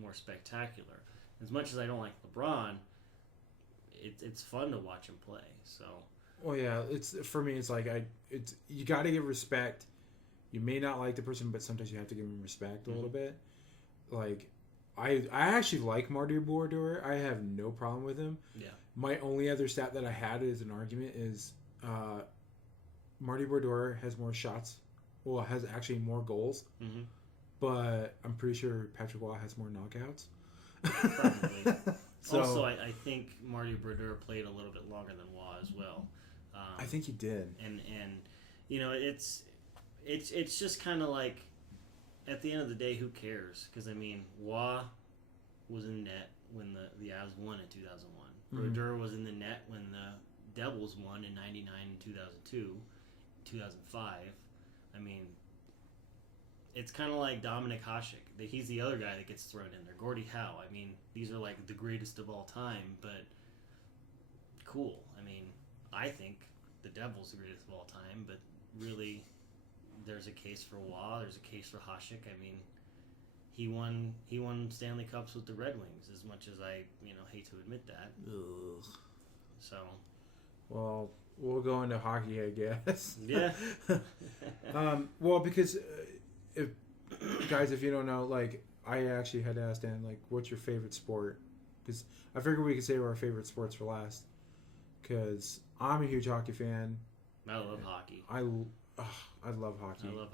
more spectacular. As much as I don't like LeBron, it's fun to watch him play. So. Well, yeah, for me. It's like you got to give respect. You may not like the person, but sometimes you have to give him respect a little bit. Like, I actually like Marty Brodeur. I have no problem with him. Yeah. My only other stat that I had as an argument is Marty Brodeur has more shots. Well, has actually more goals. Mm-hmm. But I'm pretty sure Patrick Waugh has more knockouts. Probably. So, also, I think Marty Brodeur played a little bit longer than Waugh as well. I think he did. And you know, it's just kind of like, at the end of the day, who cares? Because I mean, Wah was in net when the Avs won in 2001. Brodeur was in the net when the Devils won in 99 and 2002, 2005. I mean, it's kind of like Dominik Hasek. He's the other guy that gets thrown in there. Gordie Howe. I mean, these are like the greatest of all time, but cool. I mean, I think the Devils the greatest of all time, but really, there's a case for Wah. There's a case for Hasek. I mean, he won Stanley Cups with the Red Wings. As much as I hate to admit that. Ugh. So. Well, we'll go into hockey, I guess. Yeah. Well, because if you don't know, like, I actually had to ask Dan, like, what's your favorite sport? Because I figured we could save our favorite sports for last. Because I'm a huge hockey fan. I love hockey. I love hockey. I love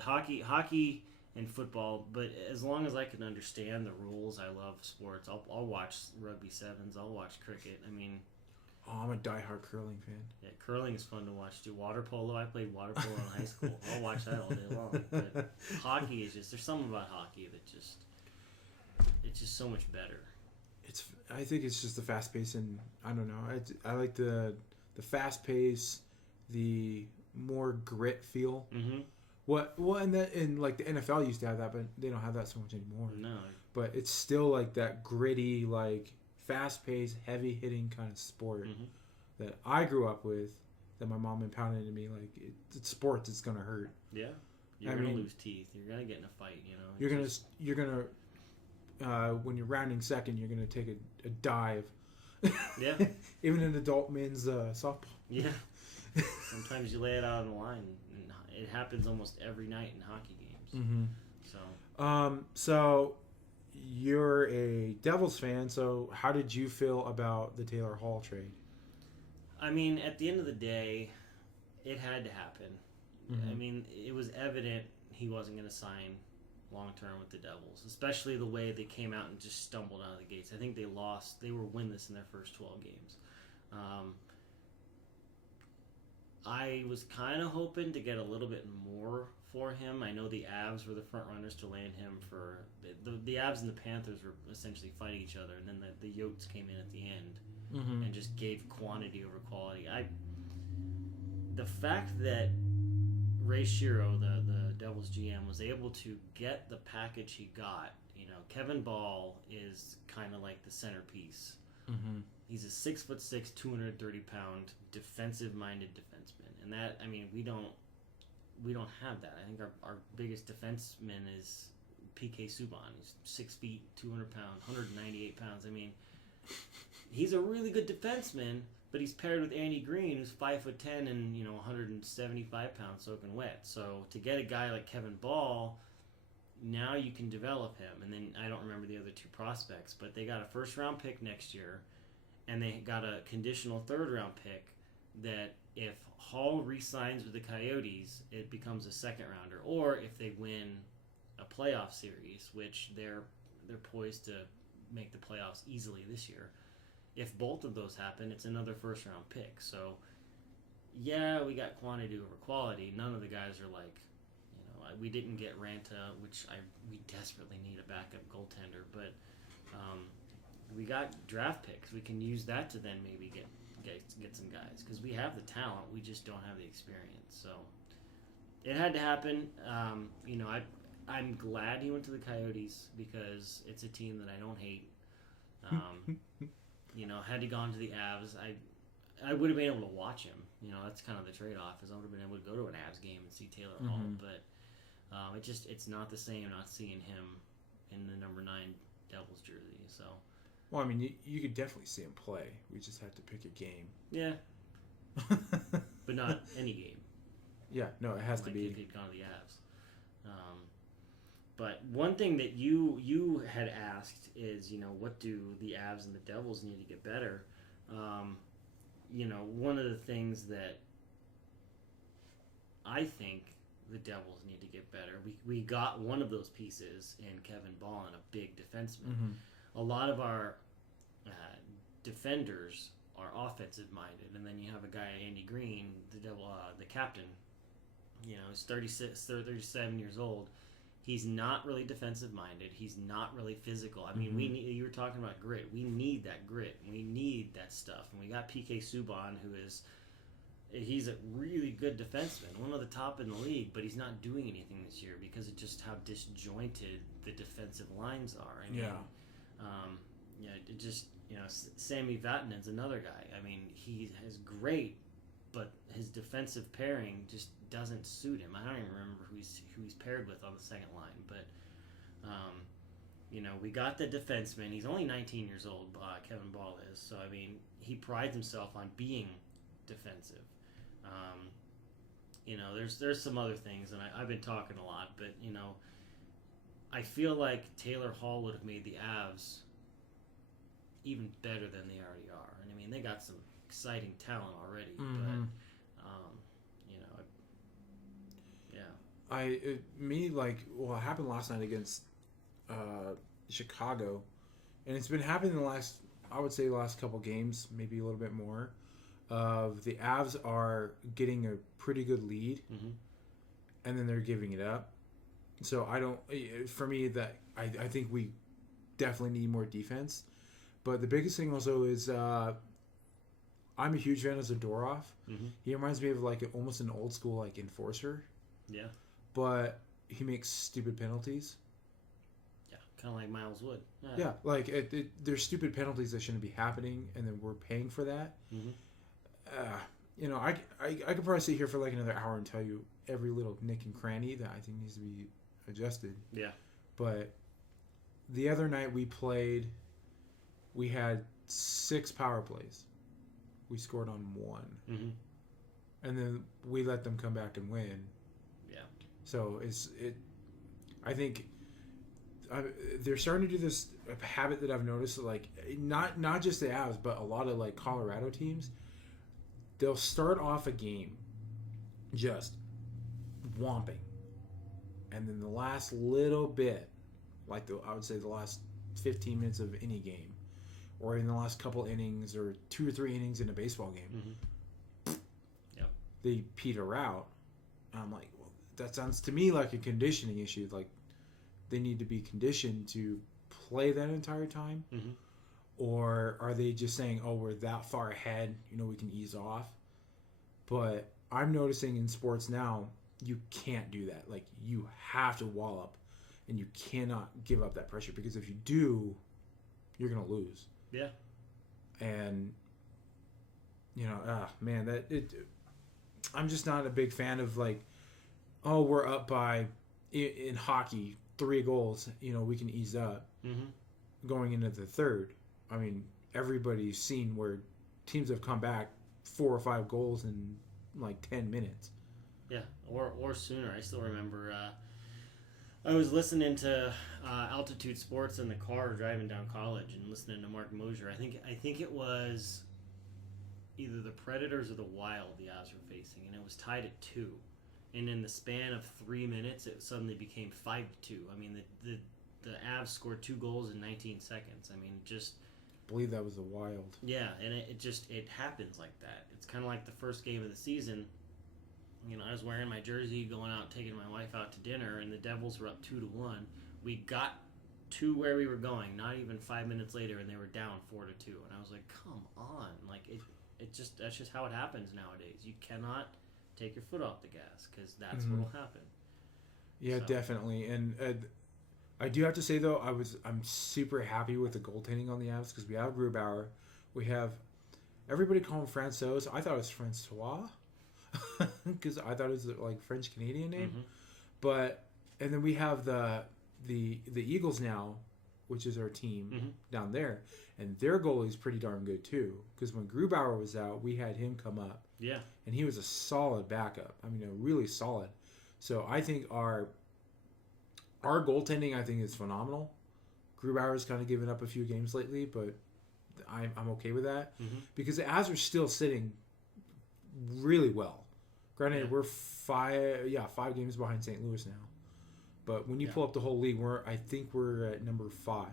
hockey. Hockey and football, but as long as I can understand the rules, I love sports. I'll watch rugby sevens. I'll watch cricket. I mean, I'm a diehard curling fan. Yeah, curling is fun to watch too. Water polo. I played water polo in high school. I'll watch that all day long. But hockey is just, there's something about hockey that it's just so much better. I think it's just the fast pace, and I don't know. I like the fast pace, the more grit feel. Mm-hmm. And like the NFL used to have that, but they don't have that so much anymore. No. But it's still like that gritty, like fast paced, heavy hitting kind of sport that I grew up with. That my mom impounded into me. Like it's sports, it's gonna hurt. Yeah. You're gonna lose teeth. You're gonna get in a fight. You're gonna when you're rounding second, you're gonna take a dive. Yeah. Even in adult men's softball. Yeah. Sometimes you lay it out on the line. It happens almost every night in hockey games. Mm-hmm. So you're a Devils fan. So how did you feel about the Taylor Hall trade? I mean, at the end of the day, it had to happen. Mm-hmm. I mean, it was evident he wasn't going to sign long term with the Devils, especially the way they came out and just stumbled out of the gates. I think they lost. They were winless in their first 12 games. I was kind of hoping to get a little bit more for him. I know the Avs were the front runners to land him for the Avs and the Panthers were essentially fighting each other, and then the Yotes came in at the end and just gave quantity over quality. The fact that Ray Shero, the Devils GM, was able to get the package he got. Kevin Ball is kind of like the centerpiece. Mm-hmm. He's a 6'6", 230-pound defensive-minded defenseman, and that, I mean, we don't have that. I think our biggest defenseman is PK Subban. He's 6 feet, 200 pounds, 198 pounds. I mean, he's a really good defenseman, but he's paired with Andy Green, who's 5'10" and 175 pounds soaking wet. So to get a guy like Kevin Ball, now you can develop him. And then I don't remember the other two prospects, but they got a first-round pick next year. And they got a conditional third-round pick that if Hall re-signs with the Coyotes, it becomes a second-rounder. Or if they win a playoff series, which they're poised to make the playoffs easily this year. If both of those happen, it's another first-round pick. So, yeah, we got quantity over quality. None of the guys are like, we didn't get Ranta, which we desperately need a backup goaltender, but we got draft picks. We can use that to then maybe get some guys because we have the talent. We just don't have the experience. So it had to happen. I'm glad he went to the Coyotes because it's a team that I don't hate. Had he gone to the Avs, I would have been able to watch him. That's kind of the trade-off is I would have been able to go to an Avs game and see Taylor Hall, but it's not the same not seeing him in the number 9 Devils jersey. So. Well, I mean, you could definitely see him play. We just have to pick a game. Yeah. But not any game. Yeah, no, it has to be. If he'd gone to the Avs. But one thing that you had asked is, what do the Avs and the Devils need to get better? One of the things that I think the Devils need to get better, we got one of those pieces in Kevin Ball, and a big defenseman. Mm-hmm. A lot of our defenders are offensive minded, and then you have a guy, Andy Green, the captain, he's 37 years old. He's not really defensive minded. He's not really physical. I mean, you were talking about grit. We need that grit. We need that stuff. And we got PK Subban, he's a really good defenseman, one of the top in the league, but he's not doing anything this year because of just how disjointed the defensive lines are. I mean, it just, Sammy Vatanen's another guy. I mean, he is great, but his defensive pairing just doesn't suit him. I don't even remember who he's paired with on the second line, but we got the defenseman. He's only 19 years old. Kevin Ball is, so I mean, he prides himself on being defensive. There's some other things, and I've been talking a lot, but I feel like Taylor Hall would have made the Avs even better than they already are. And I mean, they got some exciting talent already, but what happened last night against Chicago, and it's been happening the last couple games, maybe a little bit more. The Avs are getting a pretty good lead, and then they're giving it up. So I think we definitely need more defense. But the biggest thing also is I'm a huge fan of Zadorov. He reminds me of almost an old school enforcer. Yeah. But he makes stupid penalties. Yeah, kind of like Miles Wood. Yeah, there's stupid penalties that shouldn't be happening, and then we're paying for that. I could probably sit here for another hour and tell you every little nick and cranny that I think needs to be adjusted. Yeah. But the other night we had 6 power plays. We scored on 1. And then we let them come back and win. Yeah. So I think they're starting to do this habit that I've noticed, not just the Avs, but a lot of Colorado teams. They'll start off a game just whomping, and then the last little bit, I would say the last 15 minutes of any game, or in the last couple innings, or 2 or 3 innings in a baseball game, Yep. they peter out. And I'm like, well, that sounds to me like a conditioning issue. They need to be conditioned to play that entire time. Or are they just saying, oh, we're that far ahead, we can ease off? But I'm noticing in sports now, you can't do that. You have to wall up, and you cannot give up that pressure, because if you do, you're going to lose. Yeah. And, I'm just not a big fan of we're up by, in hockey, 3 goals, we can ease up going into the third. I mean, everybody's seen where teams have come back 4 or 5 goals in 10 minutes. Yeah, or sooner. I still remember I was listening to Altitude Sports in the car driving down college and listening to Mark Mosier. I think it was either the Predators or the Wild the Avs were facing, and it was tied at 2. And in the span of 3 minutes, it suddenly became 5-2. I mean, the Avs scored 2 goals in 19 seconds. I mean, just... I believe that was the Wild. Yeah, and it happens like that. It's kind of like the first game of the season. I was wearing my jersey, going out, taking my wife out to dinner, and the Devils were up 2-1. We got to where we were going, not even 5 minutes later, and they were down 4-2. And I was like, come on. That's just how it happens nowadays. You cannot take your foot off the gas, because that's what will happen. Yeah, definitely. And I do have to say, though, I'm super happy with the goaltending on the Avs, because we have Grubauer. We have... Everybody call him Francois. I thought it was Francois, because I thought it was French-Canadian name. But... And then we have the Eagles now, which is our team down there. And their goalie is pretty darn good, too. Because when Grubauer was out, we had him come up. Yeah. And he was a solid backup. I mean, really solid. So I think our goaltending, I think, is phenomenal. Grubauer's kind of given up a few games lately, but I'm okay with that. Because the Avs are still sitting really well. Granted, we're 5 games behind St. Louis now. But when you pull up the whole league, I think we're at number 5.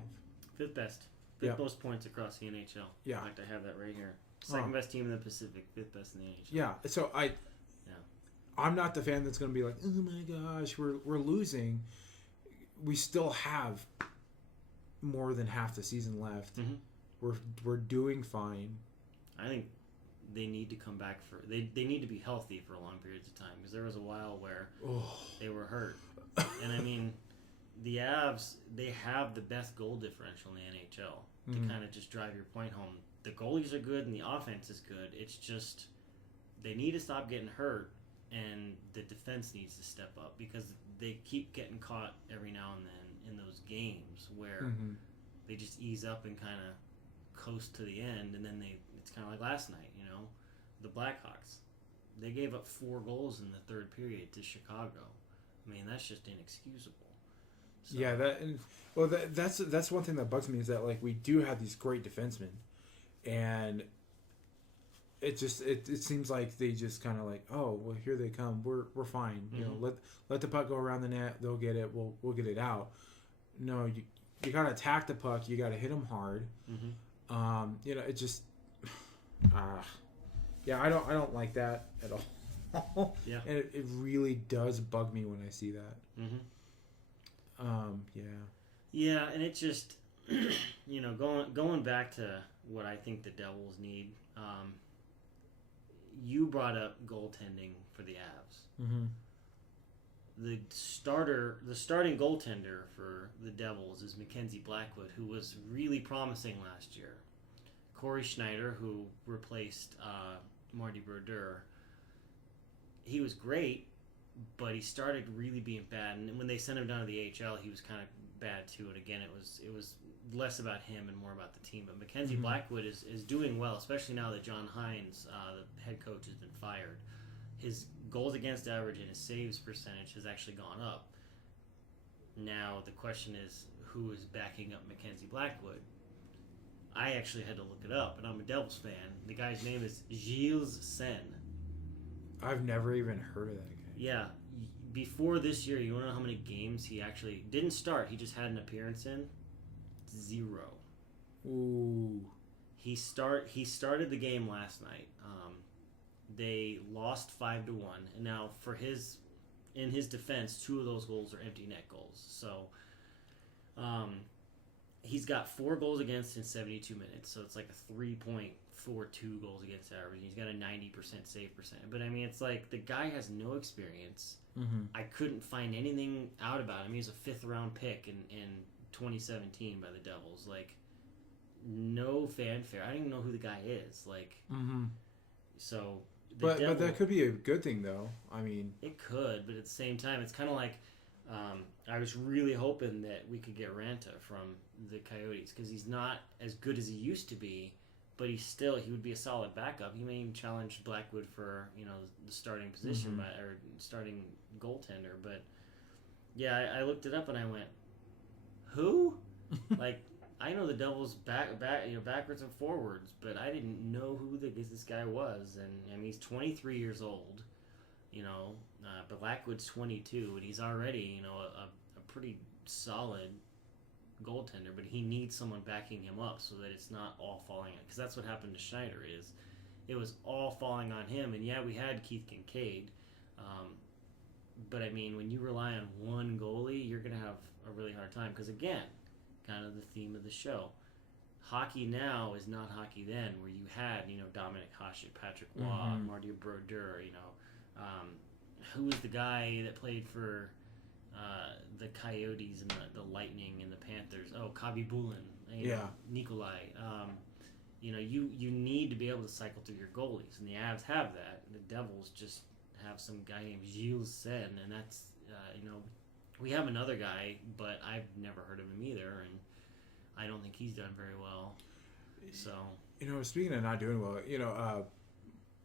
5th best. 5th most points across the NHL. Yeah. In fact, I have that right here. Second best team in the Pacific, 5th best in the NHL. Yeah. So I'm not the fan that's going to be like, oh my gosh, we're losing. We still have more than half the season left. Mm-hmm. We're doing fine. I think they need to come back they need to be healthy for long periods of time, because there was a while where they were hurt. And I mean, the Avs, they have the best goal differential in the NHL to kind of just drive your point home. The goalies are good and the offense is good. It's just they need to stop getting hurt, and the defense needs to step up, because they keep getting caught every now and then in those games where they just ease up and kind of coast to the end, and then it's kind of like last night, the Blackhawks. They gave up 4 goals in the third period to Chicago. I mean, that's just inexcusable. So. Yeah, that's one thing that bugs me, is that like we do have these great defensemen, and it seems like they just kind of like, oh well, here they come, we're fine, let the puck go around the net, they'll get it, we'll get it out. No, you gotta attack the puck, you gotta hit them hard. It just I don't like that at all. Yeah, and it really does bug me when I see that. Yeah, and it just going back to what I think the Devils need. You brought up goaltending for the Avs. The starting goaltender for the Devils is Mackenzie Blackwood, who was really promising last year. Corey Schneider, who replaced Marty Brodeur, he was great, but he started really being bad. And when they sent him down to the AHL, he was kind of bad too. And again, it was less about him and more about the team. But Mackenzie Blackwood is doing well, especially now that John Hines, the head coach, has been fired. His goals against average and his saves percentage has actually gone up. Now the question is, who is backing up Mackenzie Blackwood? I actually had to look it up, and I'm a Devils fan. The guy's name is Gilles Sen. I've never even heard of that guy. Yeah. Before this year, you want to know how many games he actually didn't start? He just had an appearance in? 0. Ooh. He started the game last night. They lost 5-1, and now in his defense, 2 of those goals are empty net goals. So, he's got 4 goals against in 72 minutes, so it's like a 3.42 goals against average. He's got a 90% save percent. But I mean, it's like the guy has no experience. I couldn't find anything out about him. He was a 5th round pick in 2017 by the Devils. Like, no fanfare. I don't even know who the guy is. Like, so. But that could be a good thing, though. I mean, it could, but at the same time, it's kind of like I was really hoping that we could get Ranta from the Coyotes, because he's not as good as he used to be, but he would be a solid backup. He may even challenge Blackwood for the starting position or starting goaltender. But yeah, I looked it up and I went, who? Like, I know the Devils backwards and forwards, but I didn't know who this guy was. And I mean, he's 23 years old. But Blackwood's 22, and he's already, a pretty solid goaltender. But he needs someone backing him up so that it's not all falling on. Because that's what happened to Schneider. It was all falling on him. And yeah, we had Keith Kincaid, but I mean, when you rely on one goalie, you're gonna have a really hard time. Because again, kind of the theme of the show, hockey now is not hockey then, where you had Dominic Hasek, Patrick Waugh, Marty Brodeur, who was the guy that played for the Coyotes and the Lightning and the Panthers? Oh, Kavi Bulin, Nikolai. You need to be able to cycle through your goalies, and the Avs have that. The Devils just have some guy named Gilles Sen, and that's we have another guy, but I've never heard of him either, and I don't think he's done very well. So speaking of not doing well,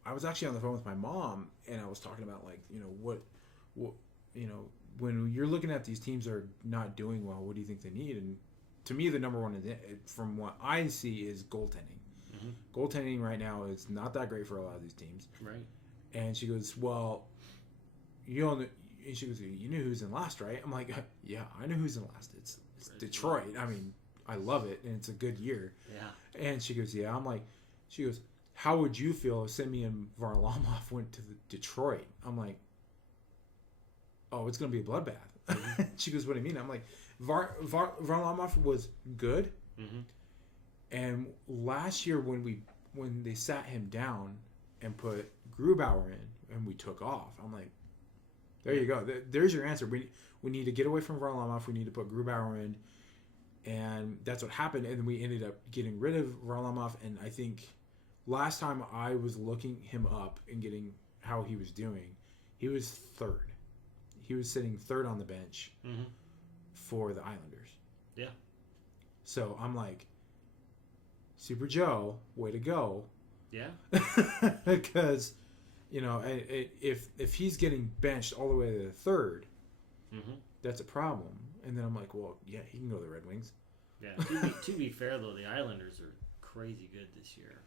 I was actually on the phone with my mom, and I was talking about what when you're looking at these teams that are not doing well, what do you think they need? And to me, the number one from what I see is goaltending. Goaltending right now is not that great for a lot of these teams. Right. And she goes, well, and she goes, you know who's in last, right? I'm like, yeah, I know who's in last. It's Detroit. I mean, I love it, and it's a good year. Yeah. And she goes, yeah. I'm like, she goes, how would you feel if Semyon Varlamov went to Detroit? I'm like, oh, it's going to be a bloodbath. She goes, what do you mean? I'm like, Varlamov was good. Mm-hmm. And last year when they sat him down and put Grubauer in and we took off, I'm like, there you go. There's your answer. We need to get away from Varlamov. We need to put Grubauer in. And that's what happened. And we ended up getting rid of Varlamov. And I think last time I was looking him up and getting how he was doing, he was third. He was sitting third on the bench for the Islanders. Yeah. So I'm like, Super Joe, way to go. Yeah. Because, you know, if he's getting benched all the way to the third, that's a problem. And then I'm like, well, yeah, he can go to the Red Wings. Yeah. To be fair, though, the Islanders are crazy good this year.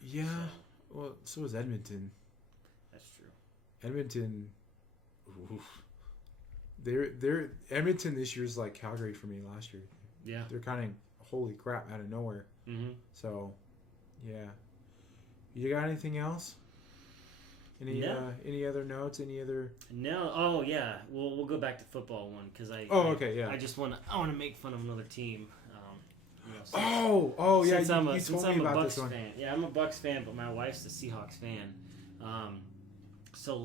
Yeah. So. Well, so is Edmonton. That's true. Edmonton. Oof. They're Edmonton this year is like Calgary for me last year. Yeah. They're kind of holy crap out of nowhere. So, yeah. You got anything else? Any other notes? Any other? No. Oh yeah. We'll go back to football one because I. Oh okay. Yeah. I just want to make fun of another team. Yeah. Since I'm you told me about Bucks this one. fan. Yeah, I'm a Bucks fan, but my wife's a Seahawks fan. So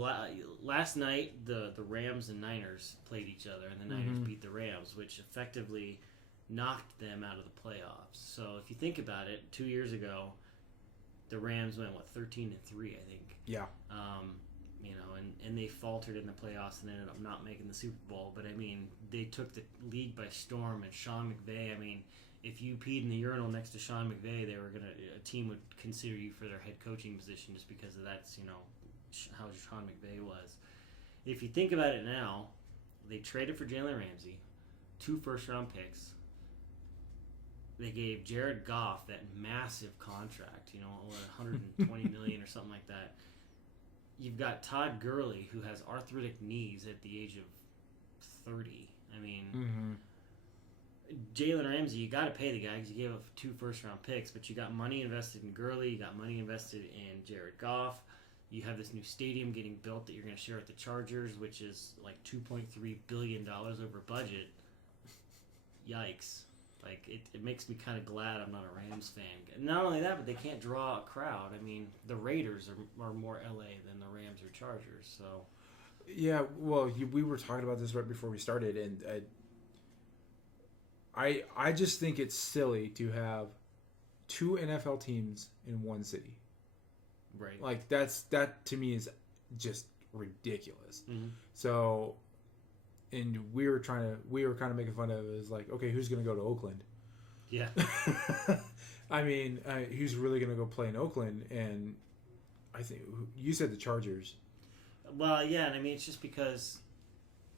last night the Rams and Niners played each other, and the Niners beat the Rams, which effectively knocked them out of the playoffs. So if you think about it, 2 years ago, the Rams went 13-3, I think. Yeah. You know, and they faltered in the playoffs and ended up not making the Super Bowl. But I mean, they took the league by storm, and Sean McVay. I mean, if you peed in the urinal next to Sean McVay, a team would consider you for their head coaching position just because of that's how Sean McVay was. If you think about it now, they traded for Jalen Ramsey, 2 first-round picks. They gave Jared Goff that massive contract, $120 million or something like that. You've got Todd Gurley, who has arthritic knees at the age of 30. I mean, Jalen Ramsey, you got to pay the guy because you gave up 2 first-round picks, but you got money invested in Gurley, you got money invested in Jared Goff. You have this new stadium getting built that you're going to share with the Chargers, which is like $2.3 billion over budget. Yikes. Like, it makes me kind of glad I'm not a Rams fan. Not only that, but they can't draw a crowd. I mean, the Raiders are more LA than the Rams or Chargers, so. Yeah, well, we were talking about this right before we started, and I just think it's silly to have 2 NFL teams in one city. Right. Like, that to me is just ridiculous. So... And we were kind of making fun of it. It was like, okay, who's going to go to Oakland? Yeah. I mean, who's really going to go play in Oakland? And I think you said the Chargers. Well, yeah, and I mean, it's just because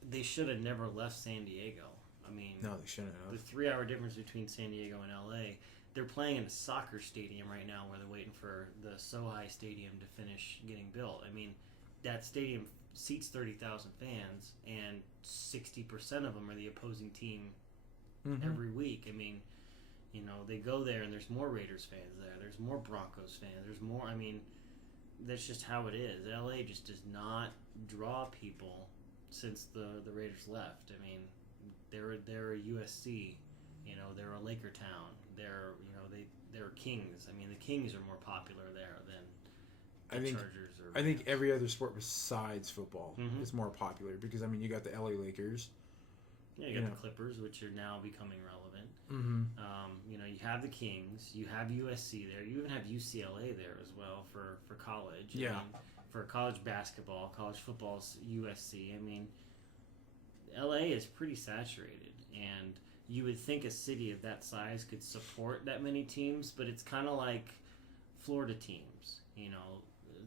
they should have never left San Diego. I mean, no, they shouldn't have. The 3-hour difference between San Diego and LA. They're playing in a soccer stadium right now where they're waiting for the SoHi Stadium to finish getting built. I mean, that stadium seats 30,000 fans, and 60% of them are the opposing team every week. I mean, they go there, and there's more Raiders fans there. There's more Broncos fans. There's more. I mean, that's just how it is. LA just does not draw people since the Raiders left. I mean, they're a USC. They're a Laker town. They're Kings. I mean, the Kings are more popular there than Chargers. I think every other sport besides football is more popular because, I mean, you got the LA Lakers. Yeah, you got the Clippers, which are now becoming relevant. You have the Kings. You have USC there. You even have UCLA there as well for college. Yeah. I mean, for college basketball, college football's USC. I mean, LA is pretty saturated, and you would think a city of that size could support that many teams, but it's kind of like Florida teams.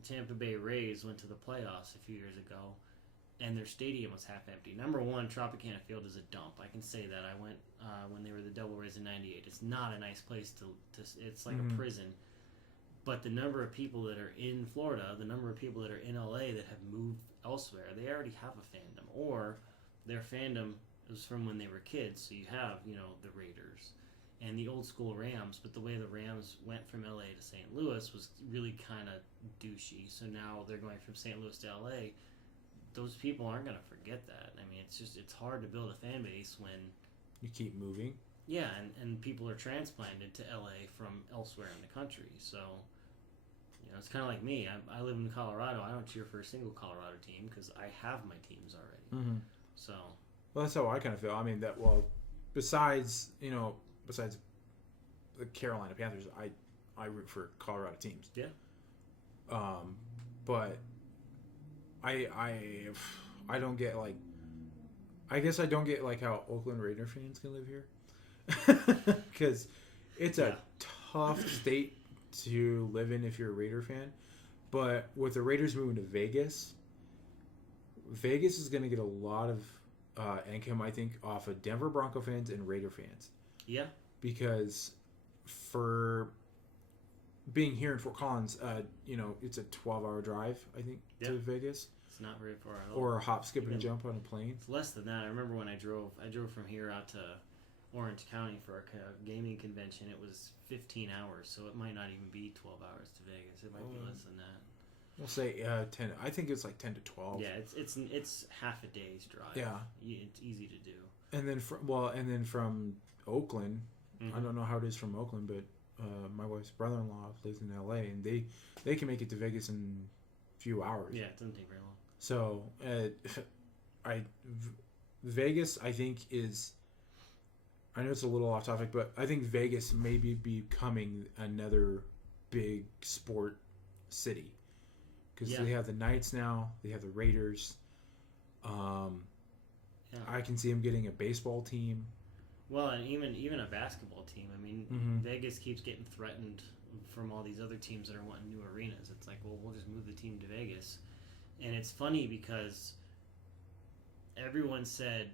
Tampa Bay Rays went to the playoffs a few years ago, and their stadium was half empty. Number one, Tropicana Field is a dump. I can say that. I went when they were the Devil Rays in '98. It's not a nice place to it's like a prison. But the number of people that are in Florida, the number of people that are in LA that have moved elsewhere, they already have a fandom, or their fandom was from when they were kids. So you have the Raiders and the old school Rams, but the way the Rams went from LA to St. Louis was really kind of douchey. So now they're going from St. Louis to LA. those people aren't going to forget that. I mean, it's hard to build a fan base when you keep moving. Yeah, and people are transplanted to LA from elsewhere in the country. So, it's kind of like me. I live in Colorado. I don't cheer for a single Colorado team because I have my teams already. Mm-hmm. So. Well, that's how I kind of feel. I mean, besides the Carolina Panthers, I root for Colorado teams. Yeah. But I don't get like, I guess I don't get like how Oakland Raider fans can live here. Because it's a tough state to live in if you're a Raider fan. But with the Raiders moving to Vegas is going to get a lot of income, I think, off of Denver Bronco fans and Raider fans. Yeah. Because for being here in Fort Collins, it's a 12-hour drive, I think, to Vegas. It's not very far at all. Or a hop, skip, and a jump on a plane. It's less than that. I remember when I drove from here out to Orange County for a gaming convention. It was 15 hours, so it might not even be 12 hours to Vegas. It might be less than that. We'll say 10. I think it's like 10 to 12. Yeah, it's half a day's drive. Yeah, it's easy to do. And then from Oakland, I don't know how it is from Oakland, but my wife's brother-in-law lives in LA, and they can make it to Vegas in a few hours. Yeah, it doesn't take very long. So, Vegas, I think is. I know it's a little off topic, but I think Vegas may be becoming another big sport city because they have the Knights now, they have the Raiders. I can see them getting a baseball team. Well, and even a basketball team. I mean, Vegas keeps getting threatened from all these other teams that are wanting new arenas. It's like, well, we'll just move the team to Vegas. And it's funny because everyone said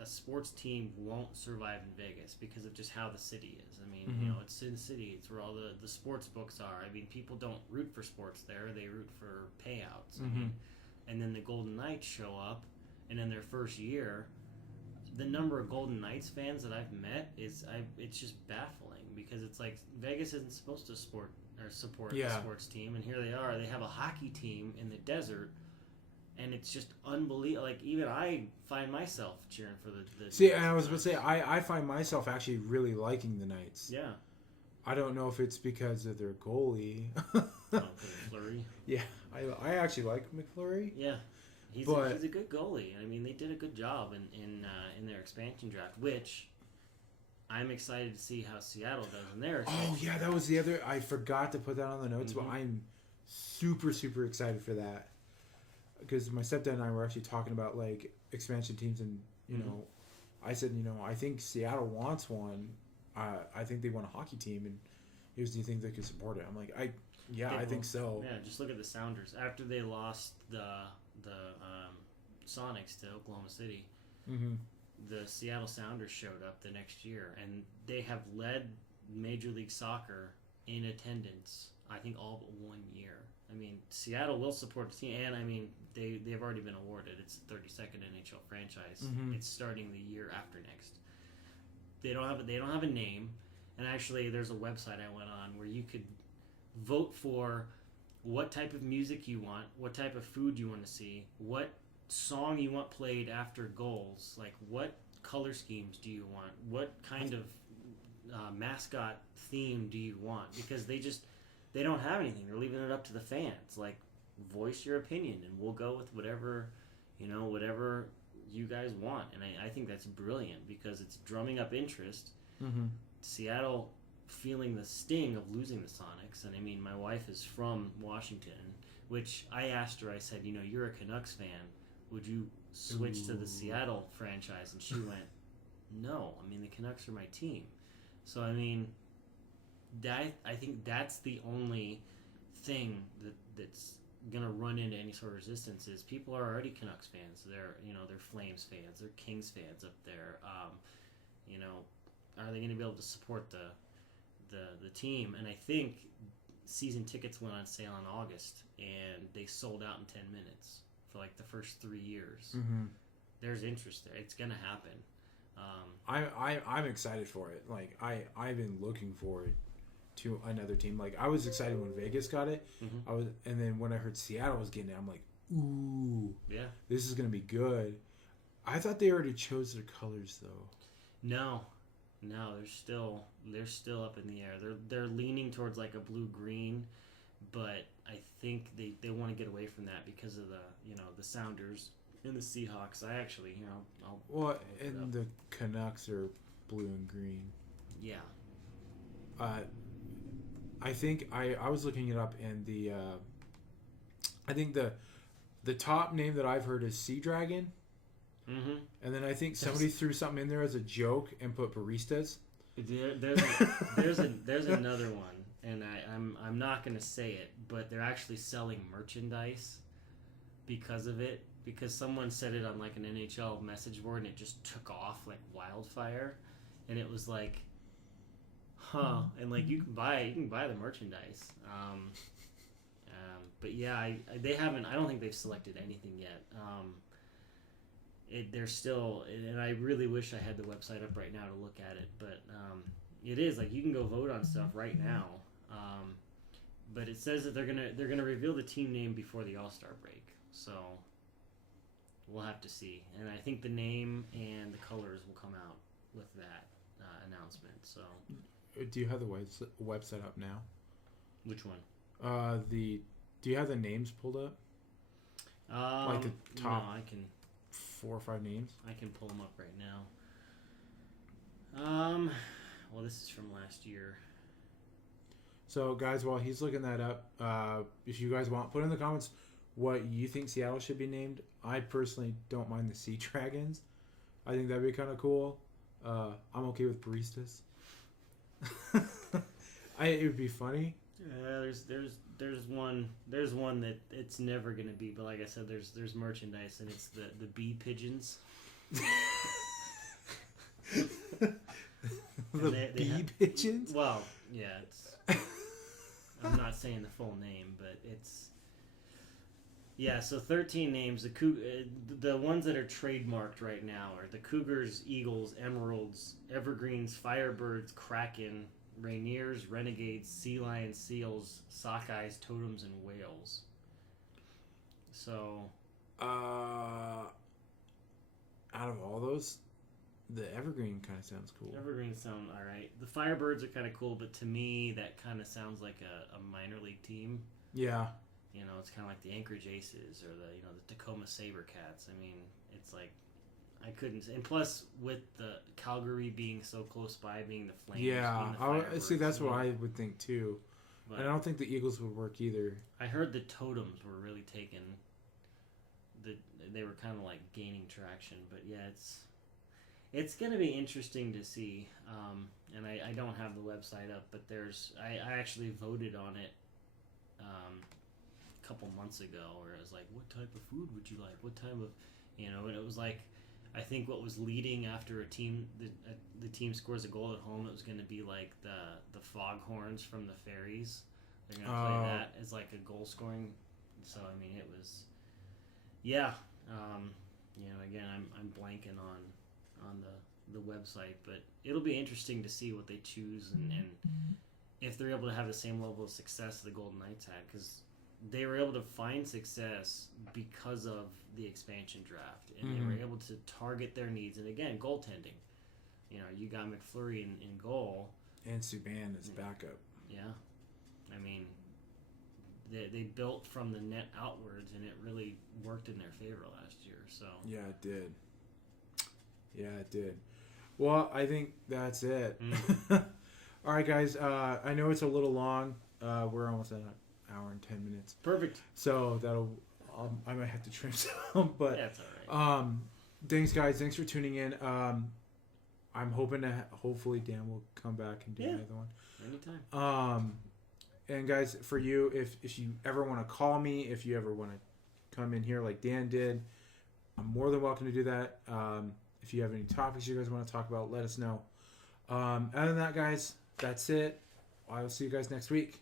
a sports team won't survive in Vegas because of just how the city is. I mean, it's Sin City. It's where all the sports books are. I mean, people don't root for sports there. They root for payouts. I mean, and then the Golden Knights show up, and in their first year, the number of Golden Knights fans that I've met it's just baffling because it's like Vegas isn't supposed to support the sports team, and here they are. They have a hockey team in the desert. And it's just unbelievable. Like, even I find myself cheering for the See, and I was about to say, I find myself actually really liking the Knights. Yeah. I don't know if it's because of their goalie. Fleury. Yeah, I actually like McFlurry. Yeah. He's a good goalie. I mean, they did a good job in their expansion draft, which I'm excited to see how Seattle does in their expansion Oh, yeah, that was the other. I forgot to put that on the notes, but I'm super, super excited for that. Because my stepdad and I were actually talking about like expansion teams, and I said, I think Seattle wants one. I think they want a hockey team, and do you think they could support it? I'm like, I think so. Yeah, just look at the Sounders after they lost the Sonics to Oklahoma City. The Seattle Sounders showed up the next year, and they have led Major League Soccer in attendance. I think all but 1 year. I mean, Seattle will support the team, and I mean, they've already been awarded. It's the 32nd NHL franchise. It's starting the year after next. They don't have a name, and actually, there's a website I went on where you could vote for what type of music you want, what type of food you want to see, what song you want played after goals, like what color schemes do you want, what kind of mascot theme do you want, because they don't have anything. They're leaving it up to the fans. Like, voice your opinion, and we'll go with whatever you guys want. And I think that's brilliant because it's drumming up interest. Seattle feeling the sting of losing the Sonics. And I mean, my wife is from Washington, which I asked her, I said, you're a Canucks fan. Would you switch to the Seattle franchise? And she went, no. I mean, the Canucks are my team. So, I mean, I think that's the only thing that's gonna run into any sort of resistance is people are already Canucks fans. They're Flames fans. They're Kings fans up there. Are they gonna be able to support the team? And I think season tickets went on sale in August, and they sold out in 10 minutes for like the first 3 years. There's interest there. It's gonna happen. I'm excited for it. Like I've been looking forward to another team. Like I was excited when Vegas got it. And then when I heard Seattle was getting it, I'm like, Ooh, Yeah. this is gonna be good. I thought they already chose their colors though. No, they're still up in the air. They're leaning towards like a blue green, but I think they want to get away from that because of the Sounders and the Seahawks. I actually I'll Well, look it and up. the Canucks are blue and green. Yeah. I think I was looking it up, and I think the top name that I've heard is Sea Dragon, Mm-hmm. and then I think somebody threw something in there as a joke and put baristas. There's another one, and I'm not gonna say it, but they're actually selling merchandise because of it. Because someone said it on like an NHL message board, and it just took off like wildfire, and it was like, huh? And like you can buy the merchandise. But yeah, they haven't. I don't think they've selected anything yet. They're still, and I really wish I had the website up right now to look at it, but it is like you can go vote on stuff right now. But it says that they're gonna reveal the team name before the All-Star break, so we'll have to see. And I think the name and the colors will come out with that announcement. So, Do you have the website up now? which one? Do you have the names pulled up? Like the top No, I can 4 or 5 names? pull them up right now. Well, this is from last year. So, guys, while he's looking that up, if you guys want, put in the comments what you think Seattle should be named. I personally don't mind the Sea Dragons. I think that'd be kind of cool. I'm okay with baristas. It would be funny. Yeah, there's one that it's never gonna be, but like I said, there's merchandise, and it's the bee pigeons. The they bee pigeons? Well, yeah, it's. I'm not saying the full name, but it's. Yeah, so 13 names. The ones that are trademarked right now are the Cougars, Eagles, Emeralds, Evergreens, Firebirds, Kraken, Rainiers, Renegades, Sea Lions, Seals, Sockeyes, Totems, and Whales. So. Out of all those, the Evergreen kind of sounds cool. Evergreens sound alright. The Firebirds are kind of cool, but to me, that kind of sounds like a minor league team. Yeah. It's kind of like the Anchorage Aces or the Tacoma Sabercats. I mean, it's like I couldn't. And plus, with the Calgary being so close by, being the Flames. Yeah, being the see, that's what Firebirds, I would think too. But And I don't think the Eagles would work either. I heard the Totems were really taken. They were kind of like gaining traction, but yeah, it's going to be interesting to see. And I don't have the website up, but I actually voted on it. Couple months ago, where it was like, what type of food would you like? What type of, and it was like, I think what was leading after the team scores a goal at home, it was going to be like the foghorns from the Fairies. They're going to play that as like a goal scoring. So I mean, it was, yeah. Again, I'm blanking on the website, but it'll be interesting to see what they choose and if they're able to have the same level of success the Golden Knights had, because they were able to find success because of the expansion draft, and they were able to target their needs. And again, goaltending. You got McFlurry in goal. And Subban as backup. Yeah. I mean, they built from the net outwards, and it really worked in their favor last year. So Yeah, it did. Well, I think that's it. All right, guys. I know it's a little long. We're almost at an hour and 10 minutes. Perfect. So that'll I might have to trim some, but That's all right. Thanks, guys. Thanks for tuning in. I'm hoping to hopefully Dan will come back and do another one. Anytime. And guys, for you, if you ever want to call me, if you ever want to come in here like Dan did, I'm more than welcome to do that. If you have any topics you guys want to talk about, let us know. Other than that, guys, that's it. I will see you guys next week.